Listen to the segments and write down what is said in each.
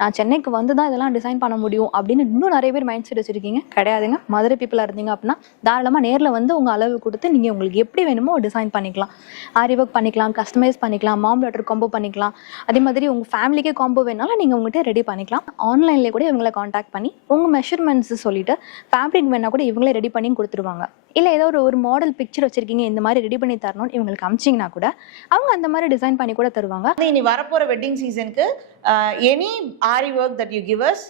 நான் சென்னைக்கு வந்து தான் இதெல்லாம் டிசைன் பண்ண முடியும் அப்படின்னு இன்னும் நிறைய பேர் மைண்ட் செட் வச்சிருக்கீங்க. கிடையாதுங்க. மதுரை பீப்புளாக இருந்தீங்க அப்படின்னா தாராளமாக நேரில் வந்து உங்கள் அளவு கொடுத்து நீங்கள் உங்களுக்கு எப்படி வேணுமோ டிசைன் பண்ணிக்கலாம். ஆரி ஒர்க் பண்ணிக்கலாம், கஸ்டமைஸ் பண்ணிக்கலாம், மாம் டாட்டர் காம்போ பண்ணிக்கலாம். அதே மாதிரி உங்கள் ஃபேமிலிக்கே காம்போ வேணாலும் நீங்கள் உங்கள்கிட்ட ரெடி பண்ணிக்கலாம். ஆன்லைன்லேயே கூட இவங்களை காண்டாக்ட் பண்ணி உங்கள் மெஷர்மெண்ட்ஸ் சொல்லிட்டு ஃபேப்ரிக் வேணால் கூட இவங்களே ரெடி பண்ணி கொடுத்துருவாங்க. இல்லை ஏதோ ஒரு மாடல் பிக்சர் வச்சிருக்கீங்க, இந்த மாதிரி ரெடி பண்ணி தரணும்னு இவங்களுக்கு அமிச்சிங்கன்னா கூட அவங்க அந்த மாதிரி டிசைன் பண்ணி கூட தருவாங்க. இனி வரப்போகிற வெட்டிங் சீசனுக்கு any aari work that you give us,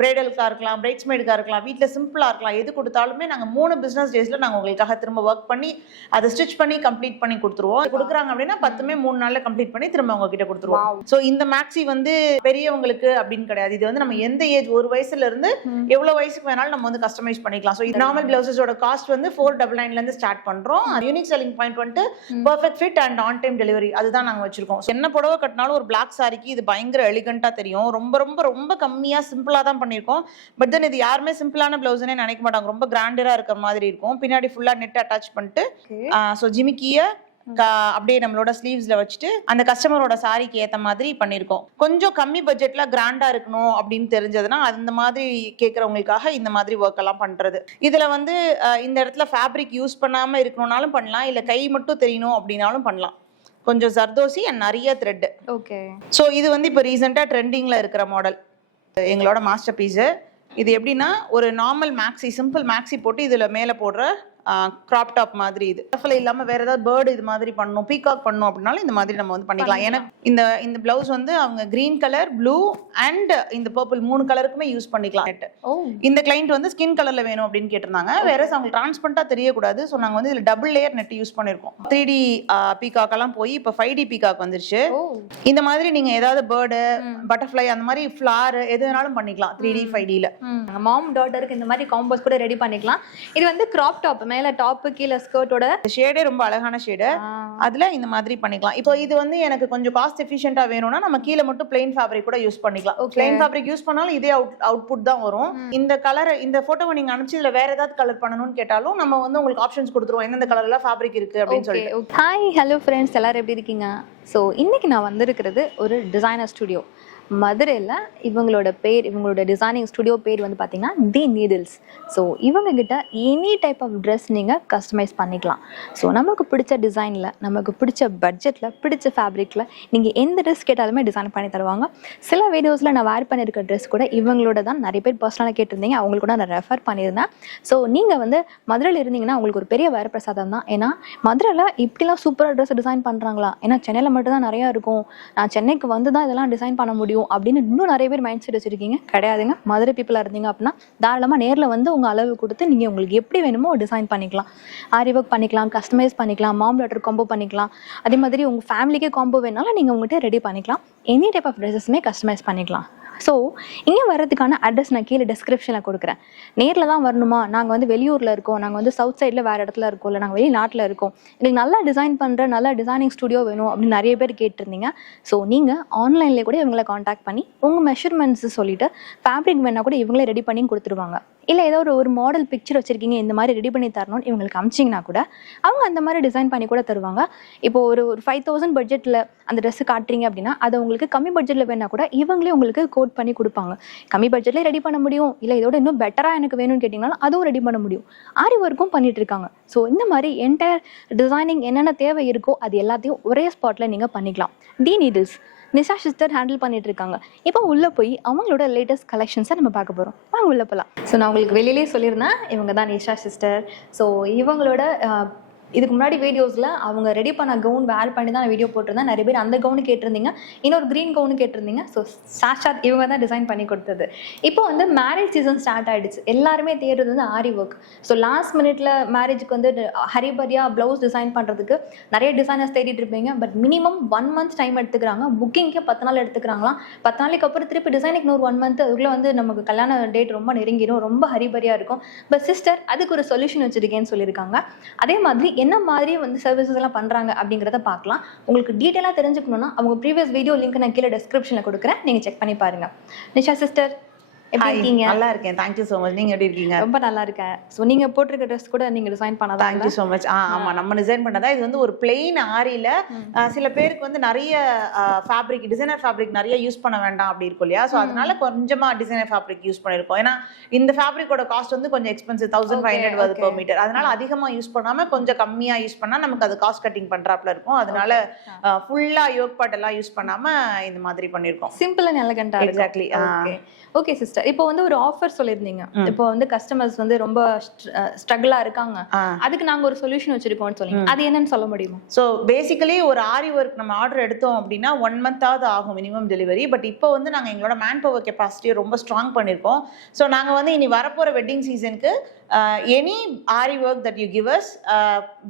பிரைடலுக்காக இருக்கலாம், பிரைட்ஸ்மெய்டுக்காக இருக்கலாம், வீட்டில் சிம்பிளாக இருக்கலாம், எது கொடுத்தாலுமே நாங்கள் 3 பிஸ்னஸ் டேஸில் நாங்கள் உங்களுக்காக திரும்ப ஒர்க் பண்ணி அதை ஸ்டிச் பண்ணி கம்ப்ளீட் பண்ணி கொடுத்துருவோம். கொடுக்குறாங்க அப்படின்னா 10மே 3 நாளில் கம்ப்ளீட் பண்ணி திரும்ப உங்ககிட்ட கொடுத்துருவோம். ஸோ இந்த மேக்ஸி வந்து பெரியவங்களுக்கு அப்படின்னு கிடையாது. இது வந்து நம்ம எந்த ஏஜ், 1 வயசுல இருந்து எவ்வளோ வயசுக்கு வேணாலும் நம்ம வந்து கஸ்டமைஸ் பண்ணிக்கலாம். ஸோ இது நார்மல் பிளவுஸஸோட காஸ்ட் வந்து 499 ஸ்டார்ட் பண்றோம். யூனிக் செல்லிங் பாயிண்ட் வந்துட்டு perfect fit and on time delivery, அதுதான் நாங்க வச்சிருக்கோம். என்ன புடவை கட்டினாலும் ஒரு பிளாக் சாரிக்கு இது பயங்கர எலிகண்டா தெரியும். ரொம்ப ரொம்ப ரொம்ப கம்மியா சிம்பிளா தான் பண்ணிருக்கோம். பட் தென் இது யாருமே சிம்பிளான பிளவுஸ்னே நினைக்க மாட்டாங்க. ரொம்ப கிராண்டரா இருக்கிற மாதிரி இருக்கும். பின்னாடி ஃபுல்லா நெட் அட்டாச் பண்ணிட்டு ஸோ ஜிமிக்கிய அப்படியே நம்மளோட ஸ்லீவ்ஸ்ல வச்சுட்டு அந்த கஸ்டமரோட சாரிக்கு ஏத்த மாதிரி பண்ணிருக்கோம். கொஞ்சம் கம்மி பட்ஜெட்ல கிராண்டா இருக்கணும் அப்படின்னு தெரிஞ்சதுன்னா அந்த மாதிரி கேட்கறவங்களுக்காக இந்த மாதிரி ஒர்க் எல்லாம் பண்றது. இதுல வந்து இந்த இடத்துல ஃபேப்ரிக் யூஸ் பண்ணாம இருக்கணும்னாலும் பண்ணலாம், இல்ல கை மட்டும் தெரியணும் அப்படின்னாலும் பண்ணலாம். கொஞ்சம் ஜர்தோசி அண்ட் நிறைய த்ரெட். ஓகே. ஸோ இது வந்து இப்போ ரீசெண்டா ட்ரெண்டிங்ல இருக்கிற மாடல், எங்களோட மாஸ்டர் பீஸ். இது எப்படின்னா ஒரு நார்மல் மேக்ஸி, சிம்பிள் மேக்ஸி போட்டு இதுல மேல போடுற கிராப் டாப் மாதிரி. இது பட்டர்ஃப்ளை இல்லாம வேற ஏதாவது பேர்டு இது மாதிரி பண்ணணும், பீகாக் பண்ணணும் அப்படின்னாலும் இந்த மாதிரி நம்ம வந்து பண்ணிக்கலாம். எனக்கு இந்த பிளவுஸ் வந்து அவங்க கிரீன் கலர், ப்ளூ அண்ட் இந்த பர்பிள் 3 கலருக்குமே யூஸ் பண்ணிக்கலாம். இந்த கிளைண்ட் வந்து ஸ்கின் கலர்ல வேணும் அப்படின்னு கேட்டிருந்தாங்க. வேற அவங்க டிரான்ஸ்பரண்டா தெரியக்கூடாது. ஸோ நாங்க வந்து இதுல டபுள் லேயர் நெட் யூஸ் பண்ணிருக்கோம். 3D பீகாக் எல்லாம் போய் இப்போ 5D பீகாக் வந்துருச்சு. இந்த மாதிரி நீங்க ஏதாவது பேர்டு, பட்டர்ஃப்ளை, அந்த மாதிரி ஃபிளார் எது வேணாலும் பண்ணிக்கலாம் 3D 5Dல. மாம் டாட்டருக்கு இந்த மாதிரி காம்போஸ் கூட ரெடி பண்ணிக்கலாம். இது வந்து கிராப் டாப், மேல டாப் கீழ ஸ்கர்ட்டோட ஷேடே ரொம்ப அழகான ஷேடு. அதுல இந்த மாதிரி பண்ணிக்கலாம். இப்போ இது வந்து எனக்கு கொஞ்சம் காஸ்ட் எஃபிஷியன்ட்டா வேணும்னா நம்ம கீழ மட்டும் பிளைன் ஃபேப்ரிக் கூட யூஸ் பண்ணிக்கலாம். பிளைன் ஃபேப்ரிக் யூஸ் பண்ணாலும் இதே அவுட்புட் தான் வரும். இந்த கலர், இந்த போட்டோவை நீங்க அனுப்பிச்சு இதுல வேற ஏதாவது கலர் பண்ணணும்னு கேட்டாலும் நம்ம வந்து உங்களுக்கு ஆப்ஷன்ஸ் கொடுத்துருவோம், எந்தெந்த கலர்ல ஃபேப்ரிக் இருக்கு அப்படின்னு சொல்லிட்டு. ஹாய், ஹலோ ஃப்ரெண்ட்ஸ், எல்லாரும் எப்படி இருக்கீங்க? ஸோ இன்னைக்கு நான் வந்திருக்கிறது ஒரு டிசைனர் ஸ்டுடியோ மதுரையில். இவங்களோட பேர், இவங்களோட டிசைனிங் ஸ்டுடியோ பேர் வந்து பார்த்தீங்கன்னா தி நீடில்ஸ். ஸோ இவங்ககிட்ட எனி டைப் ஆஃப் ட்ரெஸ் நீங்கள் கஸ்டமைஸ் பண்ணிக்கலாம். ஸோ நமக்கு பிடிச்ச டிசைனில், நமக்கு பிடிச்ச பட்ஜெட்டில், பிடிச்ச ஃபேப்ரிக்கில் நீங்கள் எந்த ட்ரெஸ் கேட்டாலுமே டிசைன் பண்ணி தருவாங்க. சில வீடியோஸில் நான் வேர் பண்ணியிருக்க ட்ரெஸ் கூட இவங்களோட தான் நிறைய பேர் பர்சனலாக கேட்டிருந்தீங்க, அவங்களுக்கு கூட நான் ரெஃபர் பண்ணியிருந்தேன். ஸோ நீங்கள் வந்து மதுரையில் இருந்தீங்கன்னா உங்களுக்கு ஒரு பெரிய வரப்பிரசாதம் தான். ஏன்னா மதுரையில் இப்படிலாம் சூப்பராக ட்ரெஸ் டிசைன் பண்ணுறாங்களா? ஏன்னா சென்னையில் மட்டும் தான் நிறையா இருக்கும், நான் சென்னைக்கு வந்து தான் இதெல்லாம் டிசைன் பண்ண முடியும் அப்படின்னு இன்னும் நிறைய பேர் மைண்ட் செட் வச்சிருக்கீங்க. கிடையாதுங்க. மதுரை பீப்புளாக இருந்தீங்க அப்படின்னா தாராளமாக நேரில் வந்து உங்கள் அளவு கொடுத்து நீங்கள் உங்களுக்கு எப்படி வேணுமோ டிசைன் பண்ணிக்கலாம். ஆரி ஒர்க் பண்ணிக்கலாம், கஸ்டமைஸ் பண்ணிக்கலாம், மாம் டாட்டர் காம்போ பண்ணிக்கலாம். அதே மாதிரி உங்கள் ஃபேமிலிக்கே காம்போ வேணாலும் நீங்கள் உங்கள்கிட்ட ரெடி பண்ணிக்கலாம். எனி டைப் ஆஃப் ட்ரெஸ்ஸஸுமே கஸ்டமைஸ் பண்ணிக்கலாம். ஸோ இங்கே வர்றதுக்கான அட்ரஸ் நான் கீழே டிஸ்கிரிப்ஷனில் கொடுக்குறேன். நேரில் தான் வரணுமா? நாங்கள் வந்து வெளியூரில் இருக்கோம், நாங்கள் வந்து சவுத் சைடில் வேறு இடத்துல இருக்கோம், இல்லை நாங்கள் வெளிநாட்டில் இருக்கோம், எங்களுக்கு நல்லா டிசைன் பண்ணுற நல்ல டிசைனிங் ஸ்டுடியோ வேணும் அப்படின்னு நிறைய பேர் கேட்டிருந்தீங்க. ஸோ நீங்கள் ஆன்லைன்லேயே கூட இவங்களை காண்டாக்ட் பண்ணி உங்கள் மெஷர்மெண்ட்ஸ் சொல்லிவிட்டு ஃபேப்ரிக் வேணால் கூட இவங்களே ரெடி பண்ணி கொடுத்துருவாங்க. இல்லை ஏதோ ஒரு மாடல் பிக்சர் வச்சுருக்கீங்க, இந்த மாதிரி ரெடி பண்ணி தரணும்னு இவங்களுக்கு அமிச்சிங்கன்னா கூட அவங்க அந்த மாதிரி டிசைன் பண்ணி கூட தருவாங்க. இப்போது ஒரு 5000 பட்ஜெட்டில் அந்த ட்ரெஸ்ஸு காட்டுறீங்க அப்படின்னா அதை உங்களுக்கு கம்மி பட்ஜெட்டில் வேணால் கூட இவங்களே உங்களுக்கு கோட் பண்ணி கொடுப்பாங்க. கம்மி பட்ஜெட்லேயே ரெடி பண்ண முடியும், இல்லை இதோட இன்னும் பெட்டராக எனக்கு வேணும்னு கேட்டிங்கனாலும் அதுவும் ரெடி பண்ண முடியும். ஆரி ஒர்க்கும் பண்ணிட்டு இருக்காங்க. ஸோ இந்த மாதிரி என்டையர் டிசைனிங் என்னென்ன தேவை இருக்கோ அது எல்லாத்தையும் ஒரே ஸ்பாட்டில் நீங்கள் பண்ணிக்கலாம். தி நீடில்ஸ் நிஷா சிஸ்டர் ஹேண்டில் பண்ணிட்டு இருக்காங்க. இப்போ உள்ளே போய் அவங்களோட லேட்டஸ்ட் கலெக்ஷன்ஸை நம்ம பார்க்க போகிறோம். வாங்க உள்ளே போகலாம். ஸோ நான் உங்களுக்கு வெளியிலே சொல்லியிருந்தேன், இவங்க தான் நிஷா சிஸ்டர். ஸோ இவங்களோட இதுக்கு முன்னாடி வீடியோஸில் அவங்க ரெடி பண்ண கவுன் வேர் பண்ணி தான் வீடியோ போட்டிருந்தேன். நிறைய பேர் அந்த கவுனு கேட்டிருந்தீங்க, இன்னொரு க்ரீன் கவுனு கேட்டிருந்தீங்க. ஸோ சாஷாத் இவங்க தான் டிசைன் பண்ணி கொடுத்தது. இப்போ வந்து மேரேஜ் சீசன் ஸ்டார்ட் ஆகிடுச்சு. எல்லாருமே தேடுறது வந்து ஆரி ஒர்க். ஸோ லாஸ்ட் மினிட்ல மேரேஜுக்கு வந்து ஹரிபரியாக ப்ளவுஸ் டிசைன் பண்ணுறதுக்கு நிறைய டிசைனர்ஸ் தேடிட்டு இருப்பீங்க. பட் மினிமம் 1 month டைம் எடுத்துக்கிறாங்க. புக்கிங்கே 10 நாள் எடுத்துக்கிறாங்களாம். 10 நாளைக்கு அப்புறம் திருப்பி டிசைனுக்கு இன்னொரு 1 month, அதுக்குள்ளே வந்து நமக்கு கல்யாண டேட் ரொம்ப நெருங்கிடும், ரொம்ப ஹரிபரியாக இருக்கும். பட் சிஸ்டர் அதுக்கு ஒரு சொல்யூஷன் வச்சுருக்கேன்னு சொல்லியிருக்காங்க. அதே மாதிரி என்ன மாதிரி வந்து சர்வீசஸ் எல்லாம் பண்றாங்க அப்படிங்கறத பார்க்கலாம். உங்களுக்கு டீடைலா தெரிஞ்சுக்கணும்னா அவங்க ப்ரீவியஸ் வீடியோ லிங்க் நான் கீழே டிஸ்கிரிப்ஷன்ல கொடுக்குறேன், நீங்க செக் பண்ணி பாருங்க. நிஷா சிஸ்டர் எப்படி இருக்கீங்க? நல்லா இருக்கேன். Thank you so much. நீங்க எப்படி இருக்கீங்க? ரொம்ப நல்லா இருக்கேன். ஸோ நீங்க போட்டிருக்க ட்ரெஸ் கூட நீங்க டிசைன் பண்ணதா? Thank you so much. ஆமா, நம்ம டிசைன் பண்ணதா. இது வந்து ஒரு பிளெயின் ஆரியில சில பேருக்கு வந்து நிறைய ஃபேப்ரிக், டிசைனர் ஃபேப்ரிக் நிறைய யூஸ் பண்ண வேண்டாம் அப்படி இருக்கும் இல்லையா? ஸோ அதனால கொஞ்சமா டிசைனர் ஃபேப்ரிக் யூஸ் பண்ணிருக்கோம். ஏன்னா இந்த ஃபேப்ரிக்கோட காஸ்ட் வந்து கொஞ்சம் எக்ஸ்பென்சிவ், 1500 வருது per மீட்டர். அதனால அதிகமா யூஸ் பண்ணாம கொஞ்சம் கம்மியா யூஸ் பண்ணா நமக்கு அது காஸ்ட் கட்டிங் பண்றாப்ல இருக்கும். அதனால ஃபுல்லா யோக் பாட் எல்லாம் யூஸ் பண்ணாம இந்த மாதிரி பண்ணிருக்கோம். சிம்பிள் அண்ட் எலகண்டா இருக்கு. எக்ஸாக்ட்லி. ஓகே சிஸ்டர், இப்போ வந்து ஒரு ஆஃபர் சொல்லிருந்தீங்க. இப்போ வந்து கஸ்டமர்ஸ் வந்து ரொம்ப ஸ்ட்ரகிளா இருக்காங்க, அதுக்கு நாங்க ஒரு சொல்யூஷன் வச்சிருக்கோம்னு சொன்னீங்க. அது என்னன்னு சொல்ல முடியுமா? ஸோ பேசிக்கலி ஒரு ஆரி ஒர்க் நம்ம ஆர்டர் எடுத்தோம் அப்படின்னா 1 month ஆகும் மினிமம் டெலிவரி. பட் இப்போ வந்து நாங்கள் எங்களோட மேன் பவர் கெப்பாசிட்டியை ரொம்ப ஸ்ட்ராங் பண்ணியிருக்கோம். ஸோ நாங்கள் வந்து இனி வரப்போகிற வெட்டிங் சீசனுக்கு any aari work that you give us,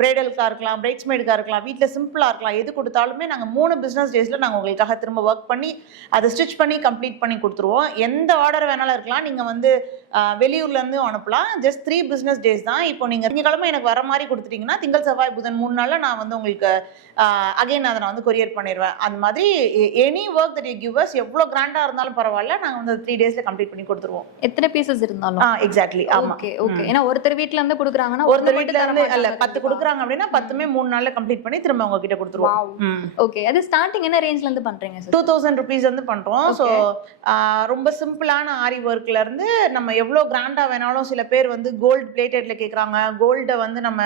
பிரைடலுக்காக இருக்கலாம், பிரைட்ஸ்மெய்டுக்காக இருக்கலாம், வீட்டில் சிம்பிளாக இருக்கலாம், எது கொடுத்தாலுமே நாங்கள் 3 பிஸ்னஸ் டேஸில் நாங்கள் உங்களுக்காக திரும்ப ஒர்க் பண்ணி அதை ஸ்டிச் பண்ணி கம்ப்ளீட் பண்ணி கொடுத்துருவோம். எந்த ஆர்டர் வேணாலும் இருக்கலாம். நீங்கள் வந்து வெளியூர்லேருந்து அனுப்பலாம். ஜஸ்ட் 3 பிஸ்னஸ் டேஸ் தான். இப்போ நீங்கள் திங்கக்கிழமை எனக்கு வர மாதிரி கொடுத்துட்டீங்கன்னா திங்கள் செவ்வாய் புதன் 3 நாளில் நான் வந்து உங்களுக்கு அகைன் அதை நான் வந்து கொரியர் பண்ணிடுவேன். அந்த மாதிரி any work that you give as எவ்வளோ கிராண்டாக இருந்தாலும் பரவாயில்ல, நாங்கள் வந்து 3 டேஸில் கம்ப்ளீட் பண்ணி கொடுத்துருவோம். எத்தனை பீசஸ் இருந்தாலும்? எக்ஸாக்ட்லி. ஆமாம். Okay okay. ஏன்னா ஒருத்தர் வீட்ல இருந்து கொடுக்குறாங்கன்னா ஒருத்தர் வீட்ல இருந்து இல்ல 10 கொடுக்குறாங்க அப்படின்னா 10மே 3 நாள்ல கம்ப்ளீட் பண்ணி திரும்ப உங்க கிட்ட கொடுத்துருவோம். ஓகே. அது ஸ்டார்டிங் என்ன ரேஞ்ச்ல இருந்து பண்றீங்க சார்? 2000 rupees வந்து பண்றோம். ஸோ ரொம்ப சிம்பிளான ஆரி ஒர்க்ல இருந்து நம்ம எவ்வளவு கிராண்டா வேணாலும், சில பேர் வந்து கோல்டு பிளேட்டட்ல கேக்குறாங்க, கோல்ட வந்து நம்ம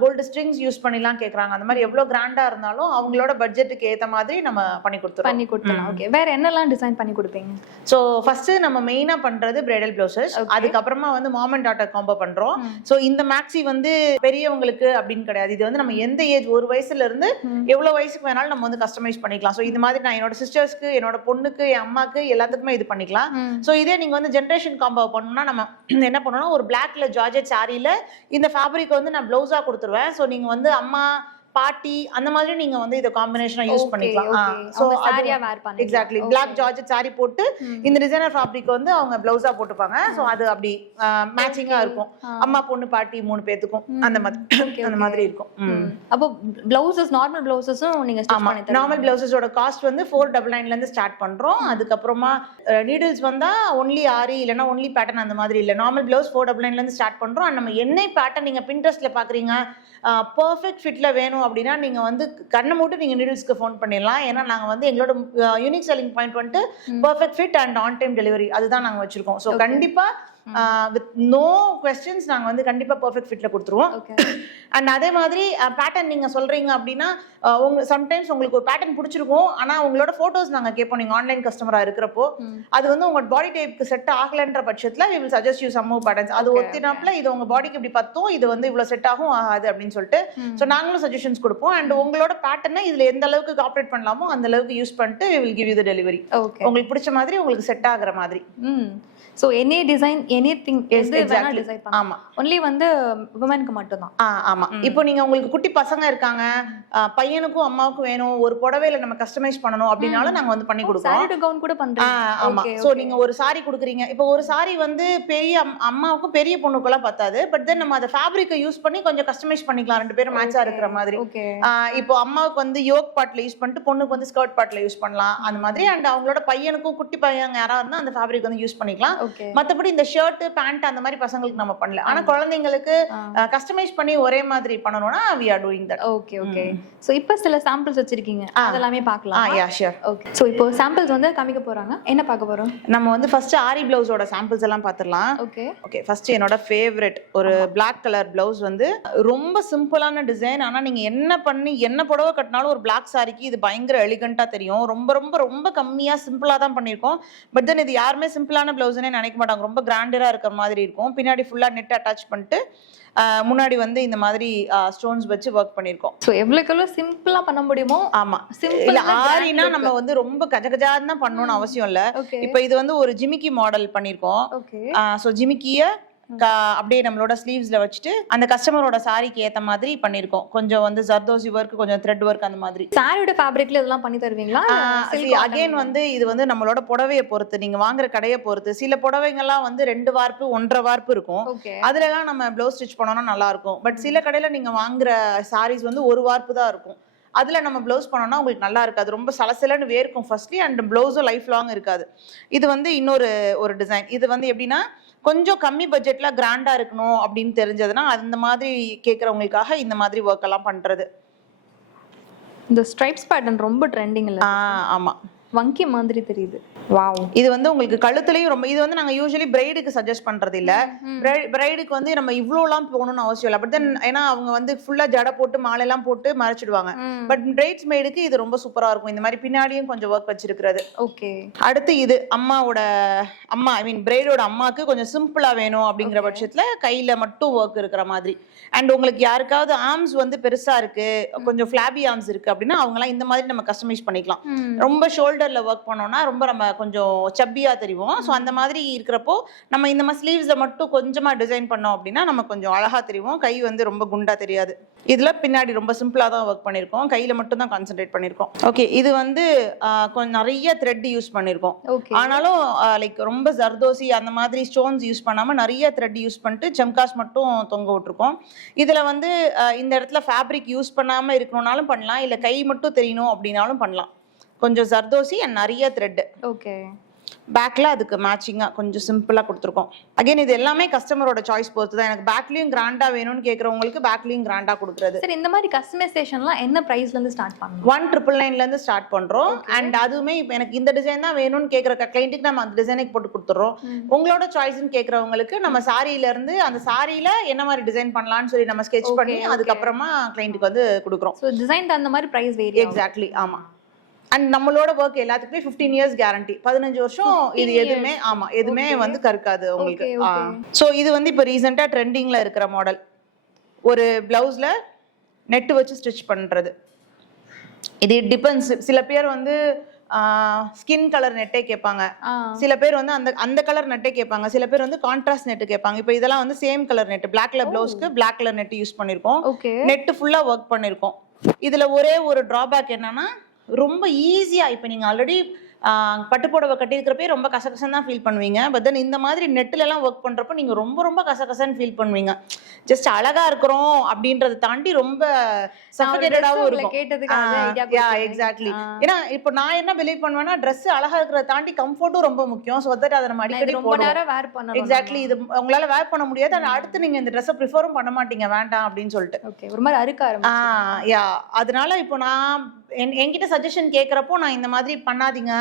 கோல்டு ஸ்ட்ரிங்ஸ் யூஸ் பண்ணிலாம் கேக்குறாங்க. அந்த மாதிரி எவ்வளவு கிராண்டா இருந்தாலும் அவங்களோட பட்ஜெட்டுக்கு ஏத்த மாதிரி நம்ம பண்ணி கொடுத்துறோம். ஓகே. வேற என்னெல்லாம் டிசைன் பண்ணி கொடுப்பீங்க? ஸோ ஃபர்ஸ்ட் நம்ம மெயினா பண்றது பிரைடல் பிளவுசஸ். அதுக்கப்புறமா வந்து மாம் அண்ட் டாட்டர் காம்போ பண்றோம். சோ இந்த மேக்ஸி வந்து பெரியவங்களுக்கு அப்படின்னு கிடையாது. இது வந்து நம்ம எந்த ஏஜ், 1 வயசுல இருந்து எவ்வளவு வயசுக்கு வேணாலும் நம்ம வந்து கஸ்டமைஸ் பண்ணிக்கலாம். சோ இது மாதிரி நான் என்னோட சிஸ்டர்ஸ்க்கு, என்னோட பொண்ணுக்கு, என் அம்மாக்கு எல்லாத்துக்குமே இது பண்ணிக்கலாம். சோ இதே நீங்க வந்து ஜெனரேஷன் காம்போ பண்ணணும்னா நம்ம என்ன பண்ணணும், ஒரு பிளாக்ல ஜார்ஜெட் சாரியில இந்த ஃபேப்ரிக் வந்து நான் பிளவுஸா கொடுத்துருவேன். சோ நீங்க வந்து அம்மா, பாட்டி அந்த மாதிரி நீங்க வந்து இத காம்பினேஷனா யூஸ் பண்ணிக்கலாம். சோ சாரியா வேர் பண்ணி எக்ஸாக்ட்லி பிளாக் ஜார்ஜெட் சாரி போட்டு இந்த டிசைனர் ஃபேப்ரிக் வந்து அவங்க பிளவுஸா போட்டுப்பாங்க. சோ அது அப்படி மேட்சிங்கா இருக்கும். அம்மா, பொண்ணு, பாட்டி 3 பேத்துக்கும் அந்த மாதிரி இருக்கும். அப்போ பிளவுசஸ், நார்மல் பிளவுசஸும் நீங்க ஸ்டிச் பண்ணி தரீங்க? நார்மல் பிளவுசஸோட காஸ்ட் வந்து 499 ல இருந்து ஸ்டார்ட் பண்றோம். அதுக்கு அப்புறமா நீடில்ஸ் வந்தா ஒன்லி ஆரி இல்லனா ஒன்லி பேட்டர்ன் அந்த மாதிரி இல்ல. நார்மல் பிளவுஸ் 499 ல இருந்து ஸ்டார்ட் பண்றோம். நம்ம என்ன பேட்டர்ன் நீங்க Pinterestல பாக்குறீங்க, பெர்ஃபெக்ட் ஃபிட்ல வேணும் அப்படின்னா நீங்க வந்து கண்ணை மூட்டு நீங்க நீடில்ஸ்க்கு ஃபோன் பண்ணிடலாம். ஏன்னா நாங்க வந்து எங்களோட யூனிக் செல்லிங் பாயிண்ட் வந்துட்டு perfect fit and on time delivery, அதுதான் நாங்க வச்சிருக்கோம். ஸோ கண்டிப்பா வித் நோ கொஸ்டின்ஸ் நாங்க வந்து கண்டிப்பா பெர்ஃபெக்ட் ஃபிட்ல கொடுத்துருவோம். அண்ட் அதே மாதிரி பேட்டர்ன் நீங்க சொல்றீங்க அப்படின்னா உங்க சம்டைம்ஸ் உங்களுக்கு ஒரு பேட்டர்ன் பிடிச்சிருக்கும், ஆனா உங்களோட போட்டோஸ் நாங்க கேட்போம். நீங்க ஆன்லைன் கஸ்டமரா இருக்கிறப்போ அது வந்து உங்க பாடி டைப்புக்கு செட் ஆகலன்ற பட்சத்துல we will suggest you some more patterns. அது ஒத்தினாப்ல இது உங்க பாடிக்கு இப்படி பத்தும், இது வந்து இவ்வளவு செட் ஆகும் ஆகாது அப்படின்னு சொல்லிட்டு ஸோ நாங்களும் சஜஷன்ஸ் கொடுப்போம். அண்ட் உங்களோட பேட்டர்னை இதுல எந்த அளவுக்கு ஆப்ரேட் பண்ணலாமோ அந்த அளவுக்கு யூஸ் பண்ணிட்டு we will give you the delivery. உங்களுக்கு பிடிச்ச மாதிரி, உங்களுக்கு செட் ஆகுற மாதிரி. சோ எனி டிசைன், எனிதிங் எது வேணா டிசைன் பண்ணலாம். ஆமா, only வந்து womenக்கு மட்டும் தான். ஆமா. இப்போ நீங்க உங்களுக்கு குட்டி பசங்க இருக்காங்க, பையனுக்கும் அம்மாவுக்கும் வேணும், ஒரு புடவையில நம்ம கஸ்டமைஸ் பண்ணனும் அப்படினாலும் நாங்க வந்து பண்ணி கொடுப்போம். சாரி டு கவுன் கூட பண்றீங்க? ஆமா. சோ நீங்க ஒரு சாரி குடுக்குறீங்க. இப்போ ஒரு சாரி வந்து பெரிய அம்மாவுக்கும் பெரிய பொண்ணுக்குலாம் பத்தாது. பட் தென் நம்ம அந்த ஃபேப்ரிக்கை யூஸ் பண்ணி கொஞ்சம் கஸ்டமைஸ் பண்ணிக்கலாம், ரெண்டு பேரும் மேட்சா இருக்கிற மாதிரி. இப்போ அம்மாவுக்கு வந்து யோக் பார்ட்ல யூஸ் பண்ணிட்டு பொண்ணுக்கு வந்து ஸ்கர்ட் பார்ட்ல யூஸ் பண்ணலாம் அந்த மாதிரி. அண்ட் அவங்களோட பையனுக்கும் குட்டி பையன் யாரா இருந்தா அந்த ஃபேப்ரிக் வந்து யூஸ் பண்ணிக்கலாம். மத்தபடி இந்த ஷர்ட், பேண்ட் அந்த மாதிரி பசங்களுக்கு நம்ம பண்ணல. ஆனா குழந்தைங்களுக்கு கஸ்டமைஸ் பண்ணி ஒரே மாதிரி பண்ணனும்னா we are doing that. Okay okay. So இப்போ சில சாம்பிள்ஸ் வச்சிருக்கீங்க, அதெல்லாம் பார்க்கலாம். Yeah sure. ஓகே. சோ இப்போ சாம்பிள்ஸ் வந்து காமிக்க போறாங்க. என்ன பார்க்க போறோம்? நம்ம வந்து ஃபர்ஸ்ட் ஆரி பிளவுஸோட சாம்பிள்ஸ் எல்லாம் பாத்துறலாம். Okay okay. ஃபர்ஸ்ட் என்னோட ஃபேவரட் ஒரு Black கலர் பிளவுஸ் வந்து ரொம்ப சிம்பிளான டிசைன். ஆனா நீங்க என்ன பண்ணி என்ன புடவை கட்டினாலும் ஒரு Black சாரிக்கு இது பயங்கர எலிகண்டா தெரியும். ரொம்ப ரொம்ப ரொம்ப கம்மியா சிம்பிளா தான் பண்ணிருக்கோம். பட் தென் இது யாருமே சிம்பிளான பிளவுஸ்னே நினைக்க மாட்டாங்க. ரொம்ப கிராண்டரா இருக்கிற மாதிரி இருக்கும். பின்னாடி ஃபுல்லா நெட் அட்டாச் பண்ணிட்டு முன்னாடி வந்து இந்த மாதிரி ஸ்டோன்ஸ் வச்சு வர்க் பண்ணிருக்கோம். சோ எவ்வளவுக்கு சிம்பிளா பண்ண முடியுமோ. ஆமா. சிம்பிளா ஆரினா நம்ம வந்து ரொம்ப கஜகஜான்னு தான் பண்ணனும்னு அவசியம் இல்ல. இப்போ இது வந்து ஒரு ஜிமிக்கி மாடல் பண்ணிருக்கோம். ஓகே. சோ ஜிமிக்கிய அப்படியே நம்மளோட ஸ்லீவ்ஸ்ல வச்சுட்டு அந்த கஸ்டமரோட சாரிக்கு ஏத்த மாதிரி பண்ணிருக்கோம். கொஞ்சம் வந்து ஜர்தோசி ஒர்க், கொஞ்சம் த்ரெட் ஒர்க் அந்த மாதிரி. சாரியோட ஃபேப்ரிக்ல இதெல்லாம் பண்ணி தருவீங்களா? அகைன் வந்து இது வந்து நம்மளோட புடவையை பொறுத்து, நீங்க வாங்குற கடையை பொறுத்து. சில புடவைங்கெல்லாம் வந்து 2 வார்ப்பு 1.5 வார்ப்பு இருக்கும். அதுல எல்லாம் நம்ம பிளவுஸ் ஸ்டிச் பண்ணோம்னா நல்லா இருக்கும். பட் சில கடையில நீங்க வாங்குற சாரீஸ் வந்து 1 வார்ப்பு தான் இருக்கும். அதில் நம்ம ப்ளவுஸ் பண்ணோம்னா உங்களுக்கு நல்லா இருக்காது, ரொம்ப சலசலன்னு வேர்க்கும் ஃபர்ஸ்ட்லி, அண்ட் ப்ளவுஸும் லைஃப் லாங் இருக்காது. இது வந்து இன்னொரு ஒரு டிசைன். இது வந்து எப்படின்னா கொஞ்சம் கம்மி பட்ஜெட்ல கிராண்டா இருக்கணும் அப்படின்னு தெரிஞ்சதுன்னா அந்த மாதிரி கேட்குறவங்களுக்காக இந்த மாதிரி ஒர்க் எல்லாம் பண்றது. இந்த ஸ்ட்ரைப்ஸ் பேட்டர்ன் ரொம்ப ட்ரெண்டிங் இல்ல? ஆமா, வங்கி மாதிரி தெரியுது. வாவ். இது வந்து உங்களுக்கு கழுத்துலயும் ரொம்ப, இது வந்து நாங்க யூசுவலி பிரைடுக்கு சஜஸ்ட் பண்றது இல்ல. பிரைடுக்கு வந்து நம்ம இவ்வளோலாம் போகணும்னு அவசியம் இல்லை. பட் தென் ஏன்னா அவங்க வந்து ஃபுல்லா ஜடை போட்டு மாலை எல்லாம் போட்டு மறைச்சிடுவாங்க. பட் பிரைட்ஸ் மேடுக்கு இது ரொம்ப சூப்பரா இருக்கும். இந்த மாதிரி பின்னாடியும் கொஞ்சம் ஒர்க் வச்சிருக்கிறது. ஓகே. அடுத்து இது அம்மா ஐ மீன் பிரைடோட அம்மாக்கு கொஞ்சம் சிம்பிளா வேணும் அப்படிங்கிற பட்சத்துல கையில மட்டும் ஒர்க் இருக்கிற மாதிரி. அண்ட் உங்களுக்கு யாருக்காவது ஆர்ம்ஸ் வந்து பெருசா இருக்கு, கொஞ்சம் ஃபிளாபி ஆர்ம்ஸ் இருக்கு அப்படின்னா அவங்கலாம் இந்த மாதிரி நம்ம கஸ்டமைஸ் பண்ணிக்கலாம். ரொம்ப ஷோல்டர்ல ஒர்க் பண்ணோம்னா ரொம்ப நம்ம கொஞ்சம் சப்பியா தெரியும். ஸோ அந்த மாதிரி இருக்கிறப்போ நம்ம இந்த மாதிரி ஸ்லீவ்ஸ்ல மட்டும் கொஞ்சமா டிசைன் பண்ணோம் அப்படின்னா நம்ம கொஞ்சம் அழகா தெரியும். கை வந்து ரொம்ப குண்டா தெரியாது. இதுல பின்னாடி ரொம்ப சிம்பிளா தான் ஒர்க் பண்ணிருக்கோம், கையில மட்டும் தான் கான்சென்ட்ரேட் பண்ணிருக்கோம். ஓகே, இது வந்து கொஞ்சம் நிறைய த்ரெட் யூஸ் பண்ணிருக்கோம். ஆனாலும் லைக் ரொம்ப ஜர்தோசி அந்த மாதிரி ஸ்டோன்ஸ் யூஸ் பண்ணாம நிறைய த்ரெட் யூஸ் பண்ணிட்டு ஜம்காஸ் மட்டும் தொங்க விட்டுருக்கோம். இதுல வந்து இந்த இடத்துல ஃபேப்ரிக் யூஸ் பண்ணாம இருக்கணும்னாலும் பண்ணலாம், இல்ல கை மட்டும் தெரியணும் அப்படின்னாலும் பண்ணலாம். கொஞ்சம் ஜர்தோசி அண்ட் நிறைய த்ரெட். ஓகே. பேக்ல அதுக்கு மேட்சிங்கா கொஞ்சம் சிம்பிளா கொடுத்துருக்கோம். அகைன் இது எல்லாமே கஸ்டமரோட சாய்ஸ் பொறுத்து தான். எனக்கு பேக்லயும் கிராண்டா வேணும்னு கேட்கறவங்களுக்கு பேக்லயும் கிராண்டா கொடுக்குறது. சரி, இந்த மாதிரி கஸ்டமைசேஷன்லாம் என்ன பிரைஸ்ல இருந்து ஸ்டார்ட் பண்ணுவோம்? 1,999 இருந்து ஸ்டார்ட் பண்றோம். அண்ட் அதுவுமே இப்போ எனக்கு இந்த டிசைன் தான் வேணும்னு கேட்கற கிளைண்ட்டுக்கு நம்ம அந்த டிசைனுக்கு போட்டு கொடுத்துறோம். உங்களோட சாய்ஸ்ன்னு கேட்கறவங்களுக்கு நம்ம சாரியில இருந்து அந்த சாரியில என்ன மாதிரி டிசைன் பண்ணலாம்னு சொல்லி நம்ம ஸ்கெட்ச் பண்ணி அதுக்கப்புறமா கிளைண்ட்டுக்கு வந்து கொடுக்குறோம். ஸோ டிசைன் அந்த மாதிரி பிரைஸ் வேரி. எக்ஸாக்ட்லி, ஆமா. அண்ட் நம்மளோட ஒர்க் எல்லாத்துக்குமே 15 இயர்ஸ் கேரண்டி, 15 வருஷம் இது எதுவுமே எதுவுமே வந்து கற்காது உங்களுக்கு. ஸோ இது வந்து இப்போ ரீசெண்டா ட்ரெண்டிங்ல இருக்கிற மாடல். ஒரு பிளவுஸ்ல நெட் வச்சு ஸ்டிச் பண்றது. இது டிபெண்ட்ஸ். சில பேர் வந்து ஸ்கின் கலர் நெட்டே கேட்பாங்க, சில பேர் வந்து அந்த கலர் நெட்டே கேட்பாங்க, சில பேர் வந்து கான்ட்ராஸ்ட் நெட் கேட்பாங்க. இப்போ இதெல்லாம் வந்து same colour net, black colour பிளவுஸ்க்கு பிளாக் கலர் நெட் யூஸ் பண்ணிருக்கோம். நெட் ஃபுல்லா ஒர்க் பண்ணிருக்கோம். இதுல ஒரே ஒரு டிராபேக் என்னன்னா ரொம்ப ஈஸியா, இப்போ நீங்க ஆல்ரெடி பட்டு புடவை கட்டியிருக்கிறப்பே ரொம்ப கசகசன்னு தான் ஃபீல் பண்ணுவீங்க. பட் தென் இந்த மாதிரி நெட்டில் எல்லாம் ஒர்க் பண்றப்போ நீங்க ரொம்ப ரொம்ப கசகசன்னு ஃபீல் பண்ணுவீங்க. ஜஸ்ட் அழகா இருக்கிறோம் அப்படின்றத தாண்டி ரொம்ப சஃபகேட்டடாவும் இருக்கும். எக்ஸாக்ட்லி. ஏன்னா இப்போ நான் என்ன பிலீவ் பண்ணுவேன்னா ட்ரெஸ் அழகா இருக்கிறத தாண்டி கம்ஃபர்ட்டும் ரொம்ப முக்கியம். ஸோ தட் அதை நம்ம அடிக்கடி போடுவோம். எக்ஸாக்ட்லி. இது உங்களால வேர் பண்ண முடியாது, ஆனால் அடுத்து நீங்க இந்த ட்ரெஸ்ஸை ப்ரிஃபரும் பண்ண மாட்டீங்க, வேண்டாம் அப்படின்னு சொல்லிட்டு ஒரு மாதிரி அறுக்க ஆரம்பிச்சு. அதனால இப்போ நான் என்கிட்ட சஜஷன் கேட்கறப்போ நான் இந்த மாதிரி பண்ணாதீங்க,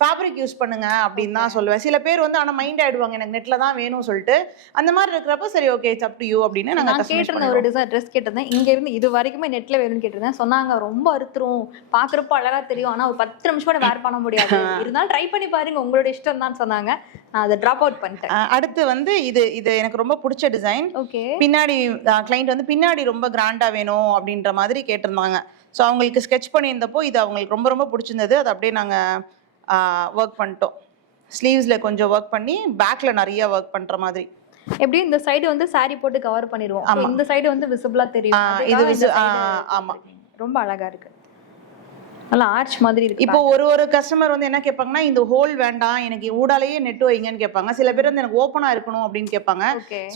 ஃபேப்ரிக் யூஸ் பண்ணுங்க அப்படின்னு தான் சொல்லுவேன். சில பேர் வந்து ஆனால் மைண்ட் ஆயிடுவாங்க எனக்கு நெட்ல தான் வேணும்னு சொல்லிட்டு. அந்த மாதிரி இருக்கிறப்ப சரி okay it's up to you அப்படின்னு நான் கேட்டிருந்தேன். ஒரு டிசைன் ட்ரெஸ் கேட்டிருந்தேன், இங்க இருந்து இது வரைக்குமே நெட்ல வேணும்னு கேட்டிருந்தேன். சொன்னாங்க ரொம்ப அறுத்துரும், பாக்குறப்போ அழகா தெரியும், ஆனா ஒரு 10 நிமிஷம் கூட வேர் பண்ண முடியாது, இருந்தாலும் ட்ரை பண்ணி பாருங்க உங்களோட இஷ்டம் தான் சொன்னாங்க. நான் அதை டிராப் அவுட் பண்ணிட்டேன். அடுத்து வந்து இது எனக்கு ரொம்ப பிடிச்ச டிசைன். ஓகே. பின்னாடி கிளைண்ட் வந்து பின்னாடி ரொம்ப கிராண்டா வேணும் அப்படின்ற மாதிரி கேட்டிருந்தாங்க. ஸோ அவங்களுக்கு ஸ்கெட்ச் பண்ணியிருந்தப்போ இது அவங்களுக்கு ரொம்ப ரொம்ப பிடிச்சிருந்தது. அது அப்படியே நாங்கள் ஒர்க் பண்ணிட்டோம். ஸ்லீவ்ஸில் கொஞ்சம் ஒர்க் பண்ணி பேக்கில் நிறைய ஒர்க் பண்ணுற மாதிரி. எப்படி இந்த சைடு வந்து சாரி போட்டு கவர் பண்ணிடுவோம், இந்த சைடு வந்து விசிபிளா தெரியும். இது ஆமாம், ரொம்ப அழகா இருக்கு, நல்லா ஆர்ச் மாதிரி இருக்கு. இப்போ ஒரு கஸ்டமர் வந்து என்ன கேட்பாங்கன்னா இந்த ஹோல் வேண்டாம் எனக்கு ஊடாலேயே நெட் வைங்கன்னு கேட்பாங்க. சில பேர் வந்து எனக்கு ஓப்பனா இருக்கணும் அப்படின்னு கேட்பாங்க.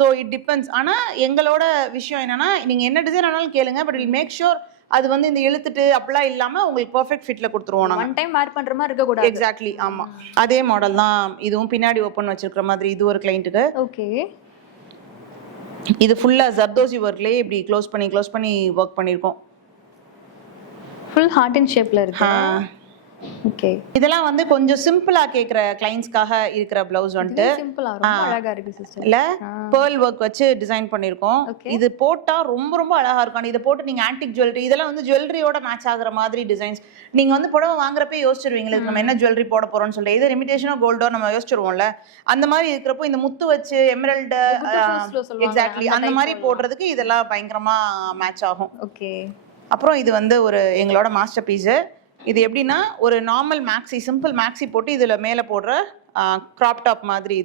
So it depends. ஆனா எங்களோட விஷயம் என்னன்னா நீங்க என்ன டிசைன் ஆனாலும் கேளுங்க, பட் வில் மேக் ஷூர் அது வந்து இந்த இழுத்துட்டு அப்படிலாம் இல்லாம உங்களுக்கு பெர்ஃபெக்ட் ஃபிட்ல கொடுத்துருவோம். நம்ம ஒன் டைம் வேர் பண்ற மாதிரி இருக்க கூடாது. எக்ஸாக்ட்லி, ஆமா. அதே மாடல் தான் இதுவும், பின்னாடி ஓப்பன் வச்சிருக்கிற மாதிரி. இது ஒரு கிளைண்ட்டுக்கு. ஓகே. இது ஃபுல்லா ஜர்தோசி ஒர்க்லயே இப்படி க்ளோஸ் பண்ணி ஒர்க் பண்ணிருக்கோம். ஃபுல் ஹார்ட் இன் ஷேப்ல இருக்கு. ஓகே. இதெல்லாம் வந்து கொஞ்சம் சிம்பிளா கேக்குற கிளைண்ட்ஸ்க்காக இருக்கிற பிளவுஸ் வந்துட்டு சிம்பிளா ரொம்ப அழகா இருக்கு சிஸ்டர். இல்ல pearl work வச்சு டிசைன் பண்ணிருக்கோம். இது போட்டா ரொம்ப ரொம்ப அழகா இருக்கும். இத போட்டு நீங்க ஆன்டிக் ஜுவல்லரி இதெல்லாம் வந்து ஜுவல்லரியோட மேட்ச் ஆகுற மாதிரி டிசைன்ஸ். நீங்க வந்து புடவை வாங்குறப்பே யோசிச்சிருவீங்க நம்ம என்ன ஜுவல்லரி போட போறோம்னு சொல்லிட்டு. இது இமிடேஷனோ கோல்டோ நம்ம யோசிச்சிருவோம்ல. அந்த மாதிரி இருக்கிறப்போ இந்த முத்து வச்சு எமரல்ட் எக்ஸாக்ட்லி அந்த மாதிரி போடுறதுக்கு இதெல்லாம் பயங்கரமா மேட்ச் ஆகும். ஓகே. அப்புறம் இது வந்து ஒரு எங்களோட மாஸ்டர் பீஸ். இது எப்படின்னா ஒரு நார்மல் மேக்ஸி, சிம்பிள் மேக்ஸி போட்டு இதில் மேலே போடுற கிராப் டாப் மாதிரி.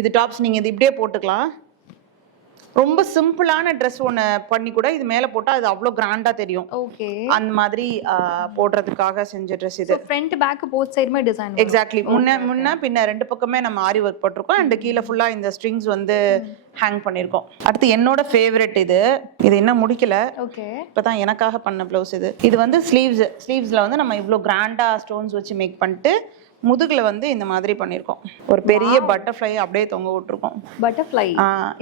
இது டாப்ஸ் நீங்கள் இது இப்படியே போட்டுக்கலாம். ரொம்ப சிம்பிளான ட்ரெஸ் ஒன்று பண்ணி கூட இது மேலே போட்டால் அது அவ்வளோ கிராண்டா தெரியும். ஓகே. அந்த மாதிரி போடுறதுக்காக செஞ்ச ட்ரெஸ் இது. ஃப்ரண்ட் பேக் போத் சைடுமே டிசைன். எக்ஸாக்ட்லி. முன்ன பின்ன ரெண்டு பக்கமே நம்ம ஆரி ஒர்க் போட்டிருக்கோம். அண்ட் கீழே ஃபுல்லா இந்த ஸ்ட்ரிங்ஸ் வந்து ஹேங் பண்ணிருக்கோம். அடுத்து என்னோட ஃபேவரட் இது என்ன முடிக்கல. ஓகே. இப்பதான் எனக்காக பண்ண ப்ளவுஸ் இது. இது வந்து ஸ்லீவ்ஸ்ல வந்து நம்ம இவ்வளோ கிராண்டா ஸ்டோன்ஸ் வச்சு மேக் பண்ணிட்டு முதுகுல வந்து இந்த மாதிரி பண்ணிருக்கோம். ஒரு பெரிய பட்டர்ஃப்ளை அப்படியே தொங்க விட்டுருக்கோம். பட்டர்ஃப்ளை.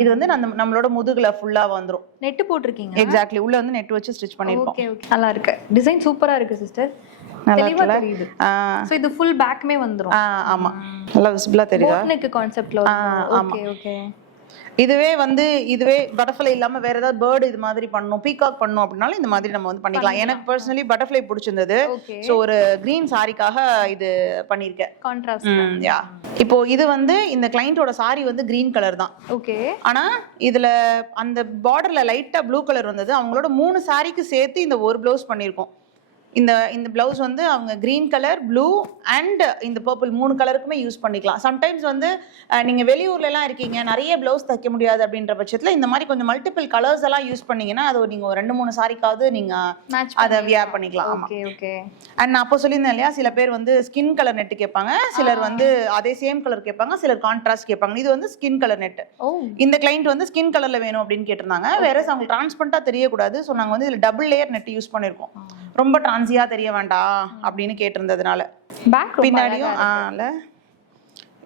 இது வந்து நம்மளோட முதுகுல ஃபுல்லா வந்துரும். நெட் போட்டிருக்கீங்க. எக்ஸாக்ட்லி. உள்ள வந்து நெட் வச்சு ஸ்டிச் பண்ணிருக்கோம். Okay okay. நல்லா இருக்கு. டிசைன் சூப்பரா இருக்கு சிஸ்டர். தெளிவா தெரியுது. சோ இது ஃபுல் பேக்மே வந்துரும். ஆமா. நல்லா விசிபிளா தெரியுதா? போட்னெக் கான்செப்ட்ல வரும். Okay okay. இதுவே பட்டர்ஃப்ளை இல்லாம வேற ஏதாவது பேர்டு இது மாதிரி பண்ணணும், பீகாக் பண்ணணும் அப்படின்னாலும் இந்த மாதிரி நம்ம வந்து பண்ணிக்கலாம். எனக்கு பர்சனலி பட்டர்ஃப்ளை பிடிச்சிருந்தது. சோ ஒரு கிரீன் சாரிக்காக இது பண்ணிருக்கேன். கான்ட்ராஸ்ட். யா. இப்போ இது வந்து இந்த கிளையண்டோட சாரி வந்து கிரீன் கலர் தான். ஓகே. ஆனா இதுல அந்த பார்டர்ல லைட்டா ப்ளூ கலர் வந்தது. அவங்களோட 3 சாரிக்கு சேர்த்து இந்த ஒரு ப்ளவுஸ் பண்ணிருக்கோம். இந்த பிளவுஸ் வந்து அவங்க கிரீன் கலர், ப்ளூ அண்ட் இந்த பர்பிள் 3 கலருக்குமே யூஸ் பண்ணிக்கலாம். சம்டைம்ஸ் வந்து நீங்க வெளியூர்ல எல்லாம் இருக்கீங்க, நிறைய பிளவுஸ் தைக்க முடியாது அப்படின்ற பட்சத்துல இந்த மாதிரி கொஞ்சம் மல்டிபிள் கலர்ஸ் எல்லாம் யூஸ் பண்ணீங்கன்னா அது நீங்க ஒரு 2-3 சாரிக்காவது நீங்க அதை வியர் பண்ணிக்கலாம். Okay okay. அண்ட் நான் அப்போ சொல்லியிருந்தேன் இல்லையா, சில பேர் வந்து ஸ்கின் கலர் நெட் கேட்பாங்க, சிலர் வந்து அதே சேம் கலர் கேட்பாங்க, சிலர் கான்ட்ராஸ்ட் கேட்பாங்க. இது வந்து ஸ்கின் கலர் நெட். இந்த கிளைண்ட் வந்து ஸ்கின் கலர்ல வேணும் அப்படின்னு கேட்டிருந்தாங்க. வேற அவங்க டிரான்ஸ்பரண்டா தெரியக்கூடாது. ஸோ நாங்க வந்து இதுல டபுள் லேயர் நெட் யூஸ் பண்ணிருக்கோம். ரொம்ப ட்ரான்சியா தெரிய வேண்டாம் அப்படின்னு கேட்டிருந்ததுனால. பின்னாடியும்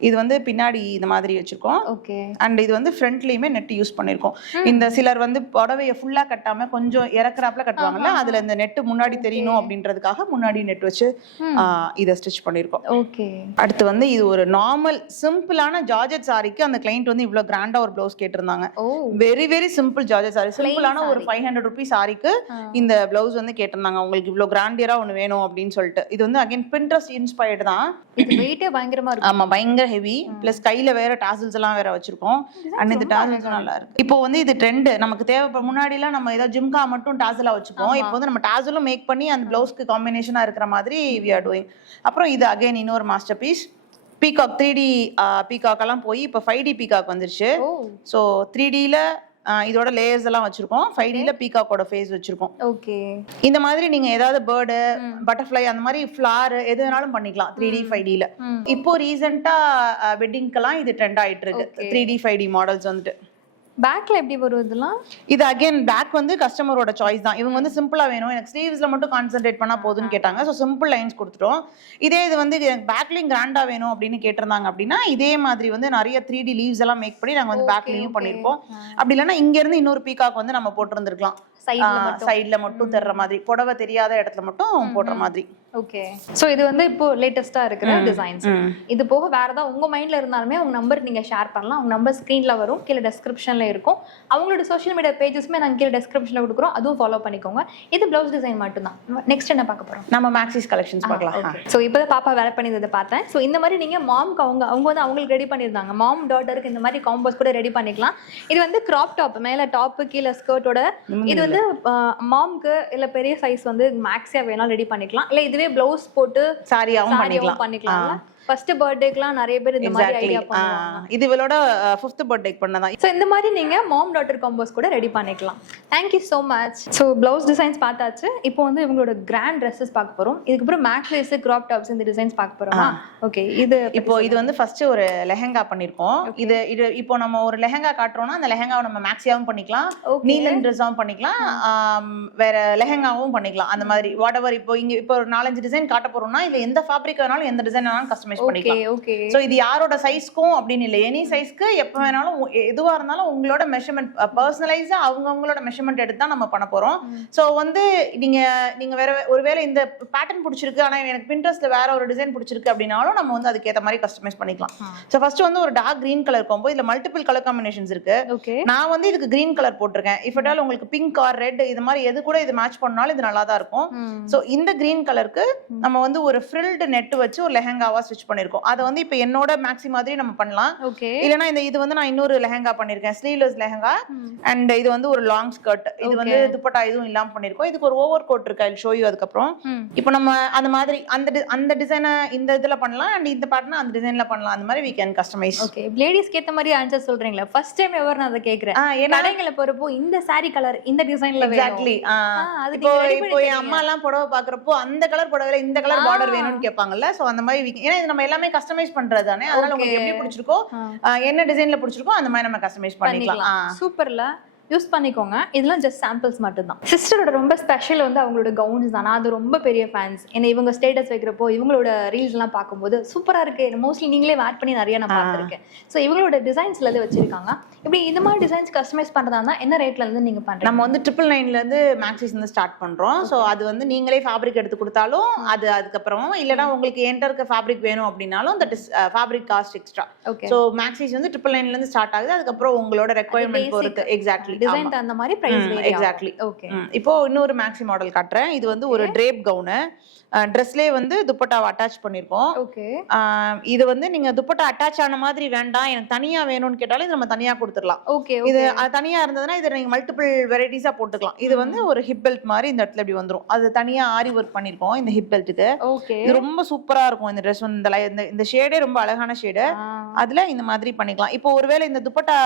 இது வந்து பின்னாடி இந்த மாதிரி வச்சிருக்கோம். ஓகே. அண்ட் இது வந்து ஃப்ரண்ட்லயுமே நெட் யூஸ் பண்ணிருக்கோம். இந்த சிலர் வந்து புடவைய ஃபுல்லா கட்டாம கொஞ்சம் இறக்குறாப்ல கட்டுவாங்கல்ல, அதுல இந்த நெட் முன்னாடி தெரியணும் அப்படின்றதுக்காக முன்னாடி நெட் வச்சு இதை ஸ்டிச் பண்ணிருக்கோம். ஓகே. அடுத்து வந்து இது ஒரு நார்மல் சிம்பிளான ஜார்ஜெட் சாரிக்கு அந்த கிளைண்ட் வந்து இவ்வளவு கிராண்டா ஒரு பிளவுஸ் கேட்டிருந்தாங்க. Very very simple georgette sorry, சிம்பிளான ஒரு 500 rupees சாரிக்கு இந்த பிளவுஸ் வந்து கேட்டிருந்தாங்க. உங்களுக்கு இவ்வளவு கிராண்டியரா ஒண்ணு வேணும் அப்படின்னு சொல்லிட்டு. இது வந்து அகைன் பின்ட்ரெஸ்ட் இன்ஸ்பயர்டு தான். இது வெயிட்டே பயங்கரமா இருக்கு. ஆமா, பயங்கர ஹெவி. பிளஸ் கையில வேற டாசல்ஸ் எல்லாம் வேற வச்சிருக்கோம். அண்ட் இந்த டாசல்ஸ் நல்லா இருக்கு. இப்போ வந்து இது ட்ரெண்ட். நமக்கு தேவை. முன்னாடி எல்லாம் நம்ம ஏதோ ஜிம்கா மட்டும் டாசலா வச்சுப்போம். இப்போ வந்து நம்ம டாசலும் மேக் பண்ணி அந்த பிளவுஸ்க்கு காம்பினேஷனா இருக்கிற மாதிரி we are doing. அப்புறம் இது அகைன் இன்னொரு master piece. Peacock 3D peacock எல்லாம் போய் இப்போ 5D பீகாக் வந்துருச்சு. ஸோ 3Dல இதோட லேயர்ஸ் எல்லாம் வச்சிருக்கோம். 5Dல பீகாக்கோட ஃபேஸ் வச்சிருக்கோம். ஓகே. இந்த மாதிரி நீங்க ஏதாவது பேர்டு, பட்டர்ஃப்ளை அந்த மாதிரி ஃபிளார் எது வேணாலும் பண்ணிக்கலாம் 3D 5Dல. இப்போ ரீசெண்டா வெட்டிங்க்கெல்லாம் இது ட்ரெண்ட் ஆயிட்டு இருக்கு 3D 5D மாடல்ஸ் வந்துட்டு. பேக்ல எப்படி வரும் இதெல்லாம்? இது அகைன் பேக் வந்து கஸ்டமரோட சாய்ஸ் தான். இவங்க வந்து சிம்பிளா வேணும், எனக்கு ஸ்லீவ்ஸ்ல மட்டும் கான்சென்ட்ரேட் பண்ணா போதும்னு கேட்டாங்க. ஸோ சிம்பிள் லைன்ஸ் கொடுத்துட்டோம். இதே இது வந்து எனக்கு பேக்லயும் கிராண்டா வேணும் அப்படின்னு கேட்டிருந்தாங்க அப்படின்னா இதே மாதிரி வந்து நிறைய 3D லீவ்ஸ் எல்லாம் மேக் பண்ணி நாங்க வந்து பேக்லயும் பண்ணிருப்போம். அப்படி இல்லைன்னா இங்க இருந்து இன்னொரு பீகாக் வந்து நம்ம போட்டிருந்திருக்கலாம். சைடுல மட்டும் தெரியற மாதிரி, புடவை தெரியாத இடத்துல மட்டும் போடுற மாதிரி. ஓகே. சோ இது வந்து இப்போ லேட்டஸ்டா இருக்கிற டிசைன்ஸ். இது போக வேற ஏதாவது உங்க மைண்ட்ல இருந்தாலுமே உங்க நம்பர் நீங்க ஷேர் பண்ணலாம். உங்க நம்பர் ஸ்கிரீன்ல வரும், கீழே டெஸ்கிரிப்ஷன்ல இருக்கும். அவங்களோட சோஷியல் மீடியா பேஜஸ்மே நாங்க கீழே டெஸ்கிரிப்ஷன்ல கொடுக்குறோம், அதுவும் ஃபாலோ பண்ணிக்கோங்க. இது பிளவுஸ் டிசைன் மட்டும் தான். நெக்ஸ்ட் என்ன பார்க்க போறோம்? நம்ம மேக்ஸிஸ் கலெக்ஷன்ஸ் பார்க்கலாம். சோ இப்போ பாப்பா வேலை பண்ணியதை பார்த்தேன். சோ இந்த மாதிரி நீங்க மாம்க்கு அவங்க வந்து அவங்களுக்கு ரெடி பண்ணிருந்தாங்க. மாம் டாட்டருக்கு இந்த மாதிரி காம்போஸ் கூட ரெடி பண்ணிக்கலாம். இது வந்து கிராப் டாப், மேல டாப் கீழே ஸ்கர்ட்டோட. இது வந்து மாம்க்கு இல்ல பெரிய சைஸ் வந்து மேக்ஸியா வேணாலும் ரெடி பண்ணிக்கலாம். இல்ல இதுவே பிளவுஸ் போட்டு சாரியாவும் பண்ணிக்கலாம். ஃபர்ஸ்ட் பர்த்டேக்குலாம் நிறைய பேர் இந்த மாதிரி ஐடியா பண்ணுவாங்க. இது இவளோட 5th பர்த்டேக்கு பண்ணதான். சோ இந்த மாதிரி நீங்க மாம் டாட்டர் காம்போஸ் கூட ரெடி பண்ணிக்கலாம். Thank you so much. So blouse designs பார்த்தாச்சு. இப்போ வந்து இவங்களோட கிராண்ட் ட்ரெஸ்ஸஸ் பார்க்க போறோம். இதுக்கு அப்புறம் மேக்ஸிஸ், கிராப் டாப்ஸ் இந்த டிசைன்ஸ் பார்க்க போறோமா? ஓகே. இது வந்து ஃபர்ஸ்ட் ஒரு லெஹங்கா பண்ணிருக்கோம். இது இப்போ நம்ம ஒரு லெஹங்கா காட்றோம்னா அந்த லெஹங்காவை நம்ம மேக்ஸியாவும் பண்ணிக்கலாம், நீலன் ட்ரெஸ்ஸாவும் பண்ணிக்கலாம், வேற லெஹங்காவும் பண்ணிக்கலாம். அந்த மாதிரி வாட்எவர். இப்போ ஒரு 4-5 டிசைன் காட்ட போறோம்னா இதுல எந்த ஃபேப்ரிக் வேணாலும் எந்த டிசைன் வேணாலும் கஸ்டமைஸ் பண்ணிக்கலாம். சோ இது யாரோட சைஸ்க்கும் அப்படின்னு இல்ல, எனி சைஸ்க்கு எப்ப வேணாலும் எதுவா இருந்தாலும் உங்களோட மெஷர்மென்ட் பர்சனலைஸா அவங்களோட மெஷர்மென்ட் எடுத்து தான் நம்ம பண்ண போறோம். சோ வந்து நீங்க வேற ஒருவேளை இந்த பேட்டர்ன் பிடிச்சிருக்கு ஆனா எனக்கு பின்ட்ரெஸ்ட்ல வேற ஒரு டிசைன் பிடிச்சிருக்கு அப்படின்னாலும் நம்ம வந்து அதுக்கு ஏத்த மாதிரி கஸ்டமைஸ் பண்ணிக்கலாம். சோ ஃபர்ஸ்ட் வந்து ஒரு டார்க் கிரீன் கலர் காம்போ. இதுல மல்டிபிள் கலர் காம்பினேஷன்ஸ் இருக்கு. நான் வந்து இதுக்கு கிரீன் கலர் போட்டிருக்கேன். இஃப் அட் ஆல் உங்களுக்கு பிங்க் ஆர் ரெட் இது மாதிரி எது கூட இது மேட்ச் பண்ணாலும் இது நல்லா தான் இருக்கும். சோ இந்த கிரீன் கலருக்கு நம்ம வந்து ஒரு ஃப்ரில்டு நெட் வச்சு ஒரு லெஹங்காவா ஸ்டிச் ஸ்டிச் பண்ணிருக்கோம். அதை வந்து இப்போ என்னோட மேக்ஸி மாதிரி நம்ம பண்ணலாம். ஓகே. இல்லைன்னா இது வந்து நான் இன்னொரு லெஹங்கா பண்ணிருக்கேன், ஸ்லீவ்லெஸ் லெஹங்கா. அண்ட் இது வந்து ஒரு லாங் ஸ்கர்ட். இது வந்து துப்பட்டா இதுவும் இல்லாம பண்ணிருக்கோம். இதுக்கு ஒரு ஓவர் கோட் இருக்கு, ஐ ஷோ யூ அதுக்கப்புறம். இப்போ நம்ம அந்த மாதிரி அந்த டிசைனை இந்த இதுல பண்ணலாம், அண்ட் இந்த பேட்டர்ன் அந்த டிசைன்ல பண்ணலாம். அந்த மாதிரி we can customize. ஓகே, லேடிஸ்க்கு ஏத்த மாதிரி ஆன்சர் சொல்றீங்களா? ஃபர்ஸ்ட் டைம் எவர் நான் அதை கேக்குறேன். கடைகளை போறப்போ இந்த saree கலர் இந்த டிசைன்ல வேணும். எக்ஸாக்ட்லி. இப்போ என் அம்மா எல்லாம் புடவை பாக்குறப்போ அந்த கலர் புடவைல இந்த கலர் பார்டர் வேணும்னு கேட்பாங்கல்ல. சோ அந்த மாதிரி ஏன்னா இது நம்ம எல்லாமே கஸ்டமைஸ் பண்றது தானே. அதனால உங்களுக்கு எப்படி பிடிச்சிருக்கோ, என்ன டிசைன்ல பிடிச்சிருக்கோ அந்த மாதிரி நம்ம கஸ்டமைஸ் பண்ணிக்கலாம். சூப்பர்ல, யூஸ் பண்ணிக்கோங்க. இதெல்லாம் ஜஸ்ட் சாம்பிள்ஸ் மட்டும் தான். சிஸ்டரோட ரொம்ப ஸ்பெஷல் வந்து அவங்களோட கவுன்ஸ் தான். அது ரொம்ப பெரிய ஃபேன்ஸ். ஏன்னா இவங்க ஸ்டேட்டஸ் வைக்கிறப்போ இவங்களோட ரீல்ஸ் எல்லாம் பார்க்கும்போது சூப்பரா இருக்கு. மோஸ்ட்லி நீங்களே ஆட் பண்ணி நிறைய நான் பார்த்துருக்கேன். ஸோ இவங்களோட டிசைன்ஸ்ல இருந்து வச்சிருக்காங்க. இப்படி இந்த மாதிரி டிசைன்ஸ் கஸ்டமைஸ் பண்றதா என்ன ரேட்ல இருந்து நீங்க பண்றீங்க? நம்ம வந்து 999 இருந்து மேக்ஸிஸ் வந்து ஸ்டார்ட் பண்றோம். ஸோ அது வந்து நீங்களே ஃபேப்ரிக் எடுத்து கொடுத்தாலும் அது அதுக்கப்புறம், இல்லைன்னா உங்களுக்கு என்கிட்ட இருக்க ஃபேப்ரிக் வேணும் அப்படின்னாலும் that is fabric cost extra. So Maxis வந்து 999 இருந்து ஸ்டார்ட் ஆகுது. அதுக்கப்புறம் உங்களோட ரெக்வயர்மெண்ட் பொறுத்து. எக்ஸாக்ட்லி டிசைன் அந்த மாதிரி பிரைஸ் வேரி. எக்ஸாக்ட்லி. ஓகே. இப்போ இன்னொரு மேக்ஸி மாடல் காட்டுறேன். இது வந்து ஒரு ட்ரேப் கவுனு. ட்ரெஸ்லேயே வந்து துப்பட்டாவை அட்டாச் பண்ணிருக்கோம். ஓகே. இது வந்து நீங்க துப்பட்டா அட்டாச் ஆன மாதிரி வேண்டாம், எனக்கு தனியா வேணும்னு கேட்டாலும் இது நம்ம தனியா கொடுத்துடலாம். ஓகே. இது தனியா இருந்ததுன்னா இது நீங்க மல்டிபிள் வெரைட்டிஸா போட்டுக்கலாம். இது வந்து ஒரு ஹிப் பெல்ட் மாதிரி இந்த இடத்துல இப்படி வந்துரும். அது தனியா ஆரி ஒர்க் பண்ணிருக்கோம் இந்த ஹிப் பெல்ட்டுக்கு. ஓகே. இது ரொம்ப சூப்பரா இருக்கும் இந்த ட்ரெஸ். இந்த ஷேடே ரொம்ப அழகான ஷேடு. அதுல இந்த மாதிரி பண்ணிக்கலாம். இப்போ ஒருவேளை இந்த துப்பட்டா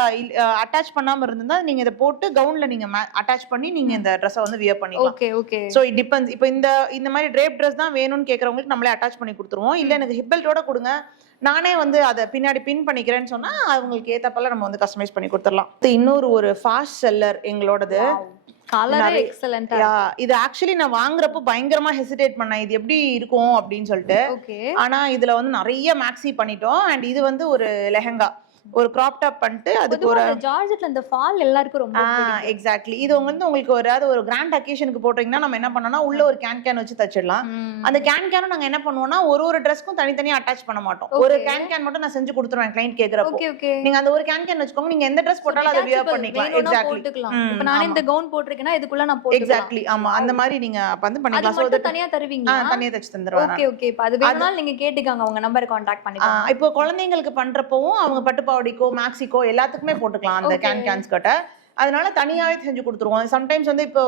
அட்டாச் பண்ணாம இருந்தா நீங்க இதை போட்டு கவுன்ல நீங்க அட்டாச் பண்ணி நீங்க இந்த ட்ரெஸ்ஸை வந்து வியர் பண்ணிக்கலாம். Okay. Okay. So it depends. இப்போ இந்த மாதிரி ட்ரேப் ட்ரெஸ் தான் வேணும்னு கேக்குறவங்களுக்கு நம்மளே அட்டாச் பண்ணி கொடுத்துருவோம். இல்ல எனக்கு ஹிப் பெல்ட்டோட கொடுங்க, நானே வந்து அதை பின்னாடி பின் பண்ணிக்கிறேன்னு சொன்னா அவங்களுக்கு ஏத்தப்பல நம்ம வந்து கஸ்டமைஸ் பண்ணி கொடுத்துடலாம். இன்னொரு ஒரு ஃபாஸ்ட் செல்லர் எங்களோடது. கலர் எக்ஸலென்ட்டா. இது ஆக்சுவலி நான் வாங்குறப்போ பயங்கரமா ஹெசிடேட் பண்ணேன், இது எப்படி இருக்கும் அப்படின்னு சொல்லிட்டு. ஆனா இதுல வந்து நிறைய மேக்ஸி பண்ணிட்டோம். அண்ட் இது வந்து ஒரு லெஹங்கா, ஒரு கிராப் டாப் பண்ணிட்டு அதுக்கு ஒரு ஜார்ஜெட்ல அந்த ஃபால் எல்லாருக்கும் ரொம்ப பிடிக்கும். எக்ஸாக்ட்லி. இது வந்து உங்களுக்கு ஒரு கிராண்ட் அக்கேஷனுக்கு போட்டீங்கன்னா நம்ம என்ன பண்ணோம்னா உள்ள ஒரு கேன் வச்சு தச்சிடலாம். அந்த கேனும் நாங்க என்ன பண்ணுவோம்னா ஒரு ட்ரெஸ்க்கும் தனித்தனியா அட்டாச் பண்ண மாட்டோம். ஒரு கேன் மட்டும் நான் செஞ்சு கொடுத்துருவேன் கிளைண்ட் கேக்குறப்போ. நீங்க அந்த ஒரு கேன் வச்சுக்கோங்க, நீங்க எந்த ட்ரெஸ் போட்டாலும் அதை வியர் பண்ணிக்கலாம். எக்ஸாக்ட்லி. இப்போ நான் இந்த கவுன் போட்டிருக்கேன்னா இதுக்குள்ள நான் போட்டுக்கலாம். எக்ஸாக்ட்லி. ஆமா, அந்த மாதிரி நீங்க வந்து பண்ணிக்கலாம். சோ தனியா தருவீங்க? தனியா தச்சு தந்துருவாங்க. ஓகே. ஓகே. இப்போ அது வேணும்னாலும் நீங்க கேட்டுக்கங்க, உங்க நம்பரை கான்டாக்ட் பண்ணிக்கோங்க. இப்போ குழந்தைங்களுக்கு பண்றப்பவும் அவங்க பட்டுப்பாவடிக்கோ மேக்ஸிக்கோ எல்லாத்துக்குமே போட்டுக்கலாம் அந்த கேன் ஸ்கர்ட்டை. அதனால தனியாவே செஞ்சு கொடுத்துருவோம். சம்டைம்ஸ் வந்து இப்போ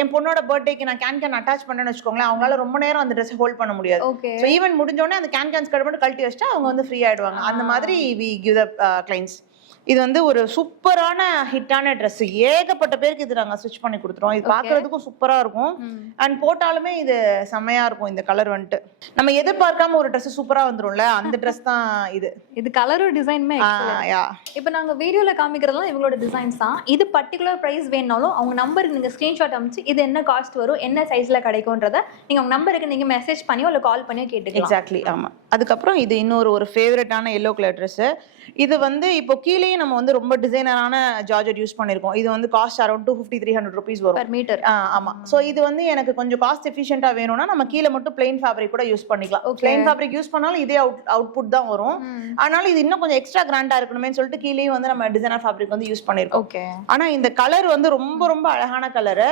என் பொண்ணோட பர்த்டேக்கு நான் கேன் அட்டாச் பண்ணேன்னு வச்சுக்கோங்களேன், அவங்களால ரொம்ப நேரம் அந்த ட்ரெஸ் ஹோல்ட் பண்ண முடியாது. ஸோ ஈவன் முடிஞ்சோடனே அந்த கேன் ஸ்கர்ட் மட்டும் கழட்டி வச்சுட்டு அவங்க வந்து ஃப்ரீ ஆயிடுவாங்க. அந்த மாதிரி வி கிவ் த கிளைண்ட்ஸ். இது வந்து ஒரு சூப்பரான ஹிட்டான ட்ரெஸ். ஏகப்பட்ட பேருக்கு இது நாங்க ஸ்டிச் பண்ணி கொடுத்துருவோம். இது பாக்குறதுக்கும் சூப்பரா இருக்கும். அண்ட் போட்டாலுமே இது செம்மையா இருக்கும். இந்த கலர் வந்துட்டு நம்ம எதிர்பார்க்காம ஒரு ட்ரெஸ் சூப்பரா வந்துரும்ல, அந்த ட்ரெஸ் தான் இது. இது கலரும் டிசைனுமே இப்போ நாங்க வீடியோல காமிக்கிறதெல்லாம் இவங்களோட டிசைன்ஸ் தான். இது பர்டிகுலர் பிரைஸ் வேணும்னாலும் அவங்க நம்பருக்கு நீங்க ஸ்கிரீன்ஷாட் அனுப்பிச்சு இது என்ன காஸ்ட் வரும், என்ன சைஸ்ல கிடைக்கும்ன்றத நீங்க உங்க நம்பருக்கு நீங்க மெசேஜ் பண்ணியோ இல்ல கால் பண்ணியோ கேட்டுக்கலாம். எக்ஸாக்ட்லி. ஆமா. அதுக்கப்புறம் இது இன்னொரு ஒரு ஃபேவரட்டான எல்லோ கலர் ட்ரெஸ். இது வந்து இப்போ கீழே நம்ம வந்து ரொம்ப டிசைனரான ஜார்ஜெட் யூஸ் பண்ணிருக்கோம். இது வந்து காஸ்ட் அரௌண்ட் 250-300 rupees வரும் per meter. ஆமா. சோ இது வந்து எனக்கு கொஞ்சம் காஸ்ட் எஃபிஷியன்ட்டா வேணும்னா நம்ம கீழே மட்டும் பிளைன் ஃபேப்ரிக் கூட யூஸ் பண்ணிக்கலாம். பிளைன் ஃபேப்ரிக் யூஸ் பண்ணாலும் இதே அவுட்புட் தான் வரும். ஆனால இது இன்னும் கொஞ்சம் எக்ஸ்ட்ரா கிராண்டா இருக்கணும்னு சொல்லிட்டு கீழே வந்து நம்ம டிசைனர் ஃபேப்ரிக் வந்து யூஸ் பண்ணிருக்கோம். ஆனா இந்த கலர் வந்து ரொம்ப ரொம்ப அழகான கலர்.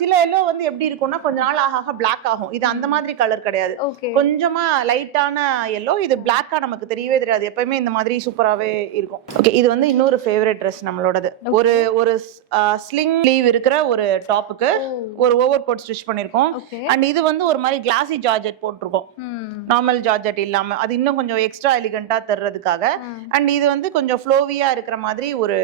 சில எல்லோ வந்து எப்படி இருக்கும்னா கொஞ்ச நாள் ஆக பிளாக் ஆகும். இது அந்த மாதிரி கலர் கிடையாது. கொஞ்சமா லைட்டான எல்லோ. இது பிளாக்கா நமக்கு தெரியவே தெரியாது. எப்பயுமே இந்த மாதிரி சூப்பராவே இருக்கும். ஓகே. இது வந்து இன்னொரு ஃபேவரட் ட்ரெஸ் நம்மளோடது. ஒரு ஸ்லிங் ஸ்லீவ் இருக்கிற ஒரு டாப்புக்கு ஒரு ஓவர் கோட் ஸ்டிச் பண்ணிருக்கோம். அண்ட் இது வந்து ஒரு மாதிரி கிளாசி ஜார்ஜெட் போட்டிருக்கோம், நார்மல் ஜார்ஜெட் இல்லாம. அது இன்னும் கொஞ்சம் எக்ஸ்ட்ரா எலிகண்டா தர்றதுக்காக. அண்ட் இது வந்து கொஞ்சம் ஃப்ளோவியா இருக்கிற மாதிரி ஒரு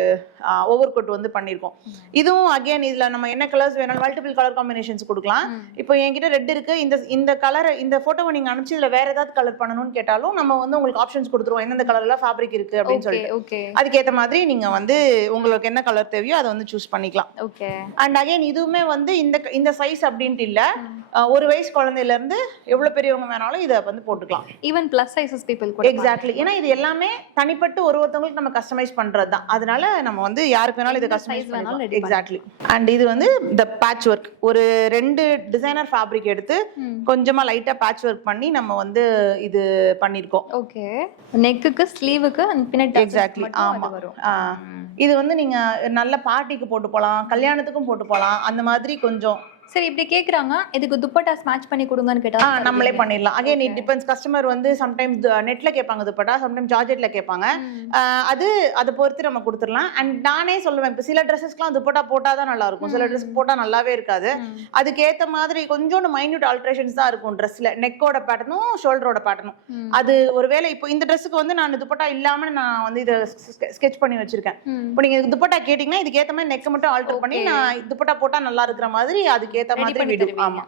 ஓவர் கோட் வந்து பண்ணிருக்கோம். இதுவும் அகைன் இதுல நம்ம என்ன கலர்ஸ் வேணாலும் மல்டிபிள் கலர் காம்பினேஷன்ஸ் கொடுக்கலாம். இப்போ என்கிட்ட ரெட் இருக்கு, இந்த கலர் இந்த போட்டோவை நீங்க அனுப்பிச்சு இதுல வேற ஏதாவது கலர் பண்ணணும்னு கேட்டாலும் நம்ம வந்து உங்களுக்கு ஆப்ஷன்ஸ் கொடுத்துருவோம், எந்தெந்த கலர்ல ஃபேப்ரிக் இருக்கு அப்படின்னு சொல்லிட்டு. அதுக்கேற்ற மாதிரி நீங்க வந்து உங்களுக்கு என்ன கலர் தேவையோ அதை வந்து சூஸ் பண்ணிக்கலாம். அண்ட் அகைன் இதுவுமே வந்து இந்த சைஸ் அப்படின்ட்டு இல்ல, ஒரு வயசு குழந்தையில இருந்து எவ்வளவு பெரியவங்க வேணாலும் இதை வந்து போட்டுக்கலாம். ஈவன் பிளஸ் சைஸஸ் பீப்பிள் கூட. எக்ஸாக்ட்லி. ஏன்னா இது எல்லாமே தனிப்பட்டு ஒருத்தவங்களுக்கு நம்ம கஸ்டமைஸ் பண்றது தான். அதனால நம்ம வந்து யாருக்கு வேணாலும் இதை கஸ்டமைஸ் பண்ணலாம். எக்ஸாக்ட்லி. அண்ட் இது வந்து தி பேட்ச் ஒர்க். ஒரு 2 டிசைனர் ஃபேப்ரிக் எடுத்து கொஞ்சமா லைட்டா பேட்ச் ஒர்க் பண்ணி நம்ம வந்து இது பண்ணிருக்கோம். ஓகே. நெக்குக்கு ஸ்லீவுக்கு பின்னாடி. எக்ஸாக்ட்லி. ஆமா. இது வந்து நீங்க நல்ல பார்ட்டிக்கு போட்டு போலாம், கல்யாணத்துக்கும் போட்டு போலாம். அந்த மாதிரி கொஞ்சம் சரி இப்படி கேக்குறாங்க, இதுக்கு துப்பட்டாஸ் மேட்ச் பண்ணி கொடுங்கன்னு கேட்டா நம்மளே பண்ணிடலாம். Again it depends. கஸ்டமர் வந்து சம்டைம்ஸ் நெட்ல கேட்பாங்க துப்பட்டா, சம்டைம் ஜார்ஜெட்ல கேட்பாங்க. அதை பொறுத்து நம்ம கொடுத்துடலாம். அண்ட் நானே சொல்லுவேன், இப்போ சில ட்ரெஸ்ஸஸ்க்குலாம் துப்பட்டா போட்டால் தான் நல்லா இருக்கும், சில ட்ரெஸ் போட்டால் நல்லாவே இருக்காது. அதுக்கேற்ற மாதிரி கொஞ்சோண்டு மைன்யூட் ஆல்ட்ரேஷன்ஸ் தான் இருக்கும் ட்ரெஸ்ல. நெக்கோட பேட்டர்னும் ஷோல்டரோட பேட்டர்னும். அது ஒருவேளை இப்போ இந்த ட்ரெஸ்ஸுக்கு வந்து நான் துப்பட்டா இல்லாம நான் வந்து இதை ஸ்கெட்ச் பண்ணி வச்சிருக்கேன். இப்போ நீங்க துப்பட்டா கேட்டீங்கன்னா இதுக்கு ஏற்ற மாதிரி நெக்கை மட்டும் ஆல்டர் பண்ணி நான் துப்பட்டா போட்டா நல்லா இருக்கிற மாதிரி அதுக்கு ஏற்ற மாதிரி விடுவேன். ஆமா.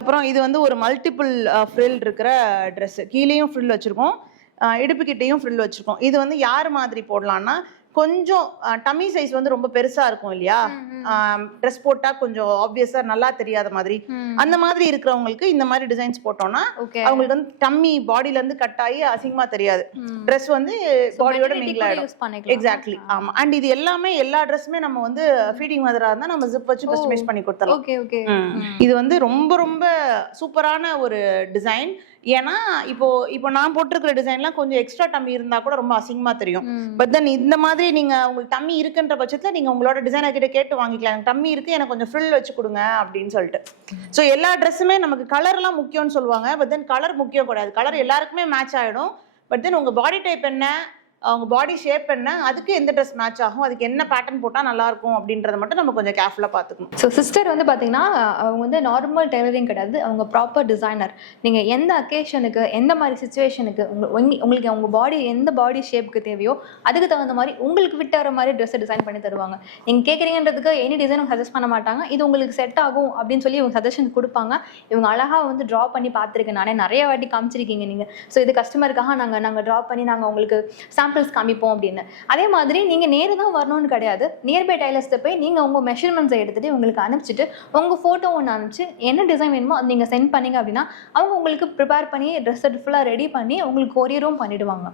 அப்புறம் இது வந்து ஒரு மல்டிபிள் ஃப்ரில் இருக்கிற ட்ரெஸ். கீழேயும் ஃப்ரில் வச்சிருக்கோம், இடுப்பு கிட்டையும் ஃப்ரில் வச்சிருக்கோம். இது வந்து யார் மாதிரி போடலாம்னா, கொஞ்சம் டம்மி சைஸ் வந்து ரொம்ப பெருசா இருக்கும் இல்லையா, ட்ரெஸ் போட்டா கொஞ்சம் ஆப்வியஸா நல்லா தெரியாத மாதிரி, அந்த மாதிரி இருக்கிறவங்களுக்கு இந்த மாதிரி டிசைன்ஸ் போட்டோம்னா அவங்களுக்கு வந்து டம்மி பாடியில இருந்து கட் ஆகி அசிங்கமா தெரியாது, ட்ரெஸ் வந்து பாடியோட மிங்கிள் ஆயிடும். எக்ஸாக்ட்லி. ஆமா. அண்ட் இது எல்லாமே எல்லா ட்ரெஸ்ஸுமே நம்ம வந்து ஃபீடிங் மதரா இருந்தா நம்ம ஜிப் வச்சு கஸ்டமைஸ் பண்ணி கொடுத்துடலாம். இது வந்து ரொம்ப ரொம்ப சூப்பரான ஒரு டிசைன். ஏன்னா இப்போ நான் போட்டிருக்கிற டிசைன்லாம் கொஞ்சம் எக்ஸ்ட்ரா டம்மி இருந்தா கூட ரொம்ப அசிங்கமா தெரியும். பட் தென் இந்த மாதிரி நீங்க உங்களுக்கு டம்மி இருக்குன்ற பட்சத்துல நீங்க உங்களோட டிசைனர் கிட்ட கேட்டு வாங்கிக்கலாம், எனக்கு டம்மி இருக்கு, எனக்கு கொஞ்சம் ஃப்ரில் வச்சு கொடுங்க அப்படின்னு சொல்லிட்டு. ஸோ எல்லா ட்ரெஸ்ஸுமே நமக்கு கலர்லாம் முக்கியம்னு சொல்லுவாங்க. பட் தென் கலர் முக்கியம் கிடையாது. கலர் எல்லாருக்குமே மேட்ச் ஆயிடும். பட் தென் உங்க பாடி டைப் என்ன, அவங்க பாடி ஷேப் என்ன, அதுக்கு எந்த ட்ரெஸ் மேட்ச் ஆகும், அதுக்கு என்ன பேட்டர்ன் போட்டால் நல்லா இருக்கும் அப்படின்றத மட்டும் நம்ம கொஞ்சம் கேர்ஃபுல்லாக பார்த்துக்கணும். ஸோ சிஸ்டர் வந்து பார்த்தீங்கன்னா அவங்க வந்து நார்மல் டெய்லரிங் கிடையாது, அவங்க ப்ராப்பர் டிசைனர். நீங்கள் எந்த அக்கேஷனுக்கு எந்த மாதிரி சுச்சுவேஷனுக்கு உங்களுக்கு அவங்க பாடி எந்த பாடி ஷேப்புக்கு தேவையோ அதுக்கு தகுந்த மாதிரி உங்களுக்கு ஃபிட் ஆகிற மாதிரி ட்ரெஸ்ஸை டிசைன் பண்ணி தருவாங்க. நீங்கள் கேட்குறீங்கன்றதுக்கு எனி டிசைன் சஜஸ்ட் பண்ண மாட்டாங்க, இது உங்களுக்கு செட் ஆகும் அப்படின்னு சொல்லி இவங்க சஜஷன் கொடுப்பாங்க. இவங்க அழகாக வந்து ட்ரா பண்ணி பார்த்துருக்கேன், நானே நிறைய வாட்டி காமிச்சிருக்கீங்க நீங்கள். ஸோ இது கஸ்டமருக்காக நாங்கள் ட்ரா பண்ணி நாங்கள் உங்களுக்கு சாம்பிள்ஸ் காமிப்போம் அப்படின்னு. அதே மாதிரி நீங்கள் நேரு தான் வரணும்னு கிடையாது, நியர்பை டைலர்ஸ்ட்டை போய் நீங்கள் உங்கள் மெஷர்மெண்ட்ஸை எடுத்துகிட்டு உங்களுக்கு அனுப்பிச்சிட்டு உங்கள் ஃபோட்டோ ஒன்று அனுப்பிச்சு என்ன டிசைன் வேணுமோ அது நீங்கள் சென்ட் பண்ணிங்க அப்படின்னா அவங்க உங்களுக்கு ப்ரிப்பேர் பண்ணி ட்ரெஸ்ஸை ஃபுல்லாக ரெடி பண்ணி உங்களுக்கு கொரியரும் பண்ணிவிடுவாங்க.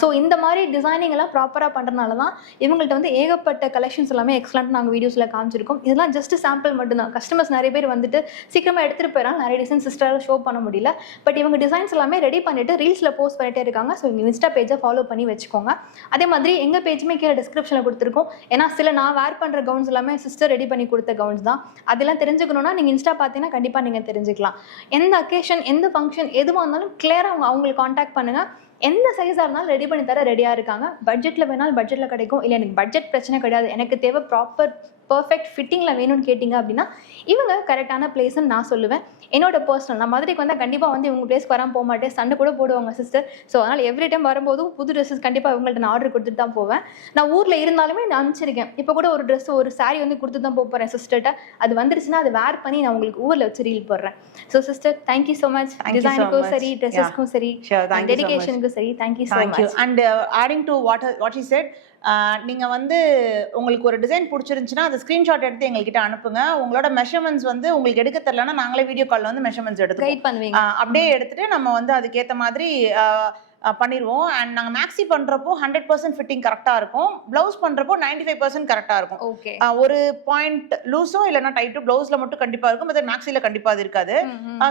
ஸோ இந்த மாதிரி டிசைனிங் எல்லாம் ப்ராப்பராக பண்ணுறதுனால தான் இவங்கள்ட்ட வந்து ஏகப்பட்ட கலெக்ஷன்ஸ் எல்லாமே எக்ஸலண்ட் நாங்கள் வீடியோஸில் காமிச்சிருக்கோம். இதெல்லாம் ஜஸ்ட் சாம்பிள் மட்டும்தான். கஸ்டமர்ஸ் நிறைய பேர் வந்துட்டு சீக்கிரமாக எடுத்துகிட்டு போயிடறாங்க, நிறைய டிசைன் சிஸ்டரால் ஷோ பண்ண முடியல. பட் இவங்க டிசைன்ஸ் எல்லாமே ரெடி பண்ணிவிட்டு ரீல்ஸில் போஸ்ட் பண்ணிட்டே இருக்காங்க. ஸோ இங்கே இன்ஸ்டா பேஜை ஃபாலோ பண்ணி வச்சுக்கோங்க. அதே மாதிரி எங்கள் பேஜுமே கீழே டிஸ்கிரிப்ஷனில் கொடுத்துருக்கோம். ஏன்னா சில நான் வேர் பண்ணுற கவுன்ஸ் எல்லாமே சிஸ்டர் ரெடி பண்ணி கொடுத்த கவுன்ஸ் தான். அதெல்லாம் தெரிஞ்சுக்கணும்னா நீங்கள் இன்ஸ்டா பார்த்தீங்கன்னா கண்டிப்பாக நீங்கள் தெரிஞ்சுக்கலாம். எந்த அக்கேஷன் எந்த ஃபங்க்ஷன் எதுவாக இருந்தாலும் கிளியராக அவங்களுக்கு காண்டாக்ட் பண்ணுங்கள். எந்த சைஸாக இருந்தாலும் ரெடி பண்ணி தர ரெடியாக இருக்காங்க. பட்ஜெட்டில் வேணாலும் பட்ஜெட்டில் கிடைக்கும். இல்லை எனக்கு பட்ஜெட் பிரச்சனை கிடையாது, எனக்கு தேவை ப்ராப்பர் பர்ஃபெக்ட் ஃபிட்டிங்கில் வேணும்னு கேட்டிங்க அப்படின்னா இவங்க கரெக்டான பிளேஸ்ன்னு நான் சொல்லுவேன். என்னோட பர்சனல் நான் மதுரைக்கு வந்தால் கண்டிப்பாக வந்து இவங்க பிளேஸ்க்கு வராமல் போக மாட்டேன், சண்டை கூட போடுவாங்க சிஸ்டர். ஸோ அதனால் எவ்ரி டைம் வரும்போதும் புது ட்ரெஸ்ஸஸ் கண்டிப்பாக இவங்கள்ட்ட நான் ஆர்டர் கொடுத்துட்டு தான் போவேன். நான் ஊரில் இருந்தாலுமே நான் அனுப்பிச்சிருக்கேன். இப்போ கூட ஒரு ட்ரெஸ் ஒரு சாரீ வந்து கொடுத்து தான் போகிறேன் சிஸ்டர்கிட்ட. அது வந்துருச்சுன்னா அதை வேர் பண்ணி நான் உங்களுக்கு ஊரில் வச்சு ரீல் போடுறேன். So sister thank you so much. டிசைனுக்கும் சரி ட்ரெஸ்ஸஸ்க்கும் சரி டெடிகேஷனுக்கும் சரி thank you so much. And adding to what you said, நீங்கள் வந்து உங்களுக்கு ஒரு டிசைன் பிடிச்சிருந்துச்சுன்னா அதை ஸ்க்ரீன்ஷாட் எடுத்து எங்ககிட்ட அனுப்புங்க. உங்களோட மெஷர்மெண்ட்ஸ் வந்து உங்களுக்கு எடுக்க தெரியலன்னா நாங்களே வீடியோ காலில் வந்து மெஷர்மெண்ட்ஸ் எடுத்து கைட் பண்ணுவீங்க. அப்படியே எடுத்துட்டு நம்ம வந்து அதுக்கேற்ற மாதிரி பண்ணிடுவோம். அண்ட் நாங்கள் மேக்ஸி பண்ணுறப்போ 100% ஃபிட்டிங் கரெக்டாக இருக்கும், ப்ளவுஸ் பண்ணுறப்போ 95% கரெக்டாக இருக்கும். ஓகே. ஒரு பாயிண்ட் லூஸோ இல்லைனா டைட்டோ ப்ளவுஸில் மட்டும் கண்டிப்பாக இருக்கும், பட் மேக்ஸியில் கண்டிப்பாக அது இருக்காது.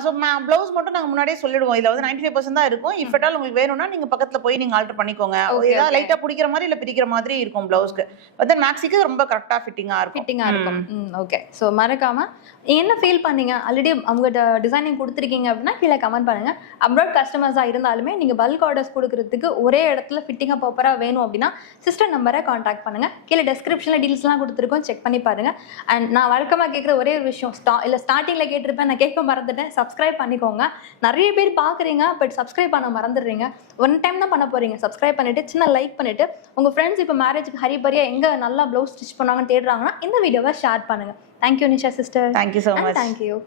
ஸோ ப்ளவுஸ் மட்டும் நாங்கள் முன்னாடியே சொல்லிடுவோம், இதில் வந்து 95% தான் இருக்கும். இஃப் எட்டால் உங்களுக்கு வேணும்னா நீங்கள் பக்கத்தில் போய் நீங்கள் ஆல்டர் பண்ணிக்கோங்க. ஏதாவது லைட்டாக பிடிக்கிற மாதிரி இல்லை பிரிக்கிற மாதிரி இருக்கும் ப்ளவுஸ்க்கு, பட் மேக்ஸிக்கு ரொம்ப கரெக்டாக ஃபிட்டிங்காக இருக்கும். ஓகே. ஸோ மறக்காமல் என்ன ஃபீல் பண்ணீங்க, ஆல்ரெடி அவங்ககிட்ட டிசைனிங் கொடுத்துருக்கீங்க அப்படின்னா கீழே கமெண்ட் பண்ணுங்கள். அப்ராட் கஸ்டமர்ஸாக இருந்தாலுமே நீங்கள் பல்க் ஆர்டர்ஸ் கொடுக்கறதுக்கு ஒரே இடத்துல ஃபிட்டிங்காக ப்ராப்பராக வேணும் அப்படின்னா சிஸ்டர் நம்பரை காண்டாக்ட் பண்ணுங்கள். கீழே டிஸ்கிரிப்ஷனில் டீல்ஸ்லாம் கொடுத்துருக்கோம், செக் பண்ணி பாருங்கள். அண்ட் நான் வழக்கமாக கேட்குற ஒரே ஒரு விஷயம், ஸ்டார்டிங்கில் கேட்டிருப்பேன், நான் கேட்க மறந்துட்டேன், சப்ஸ்கிரைப் பண்ணிக்கோங்க. நிறைய பேர் பார்க்குறீங்க பட் சப்ஸ்கிரைப் பண்ண மறந்துடுறீங்க. ஒன் டைம் தான் பண்ண போகிறீங்க. சப்ஸ்கிரைப் பண்ணிவிட்டு சின்ன லைக் பண்ணிவிட்டு உங்கள் ஃப்ரெண்ட்ஸ் இப்போ மேரேஜுக்கு ஹரிபரியாக எங்கே நல்லா ப்ளவுஸ் ஸ்டிச் பண்ணாங்கன்னு தேடுறாங்கன்னா இந்த வீடியோவை ஷேர் பண்ணுங்கள். Thank you Nisha sister. Thank you so much. Thank you.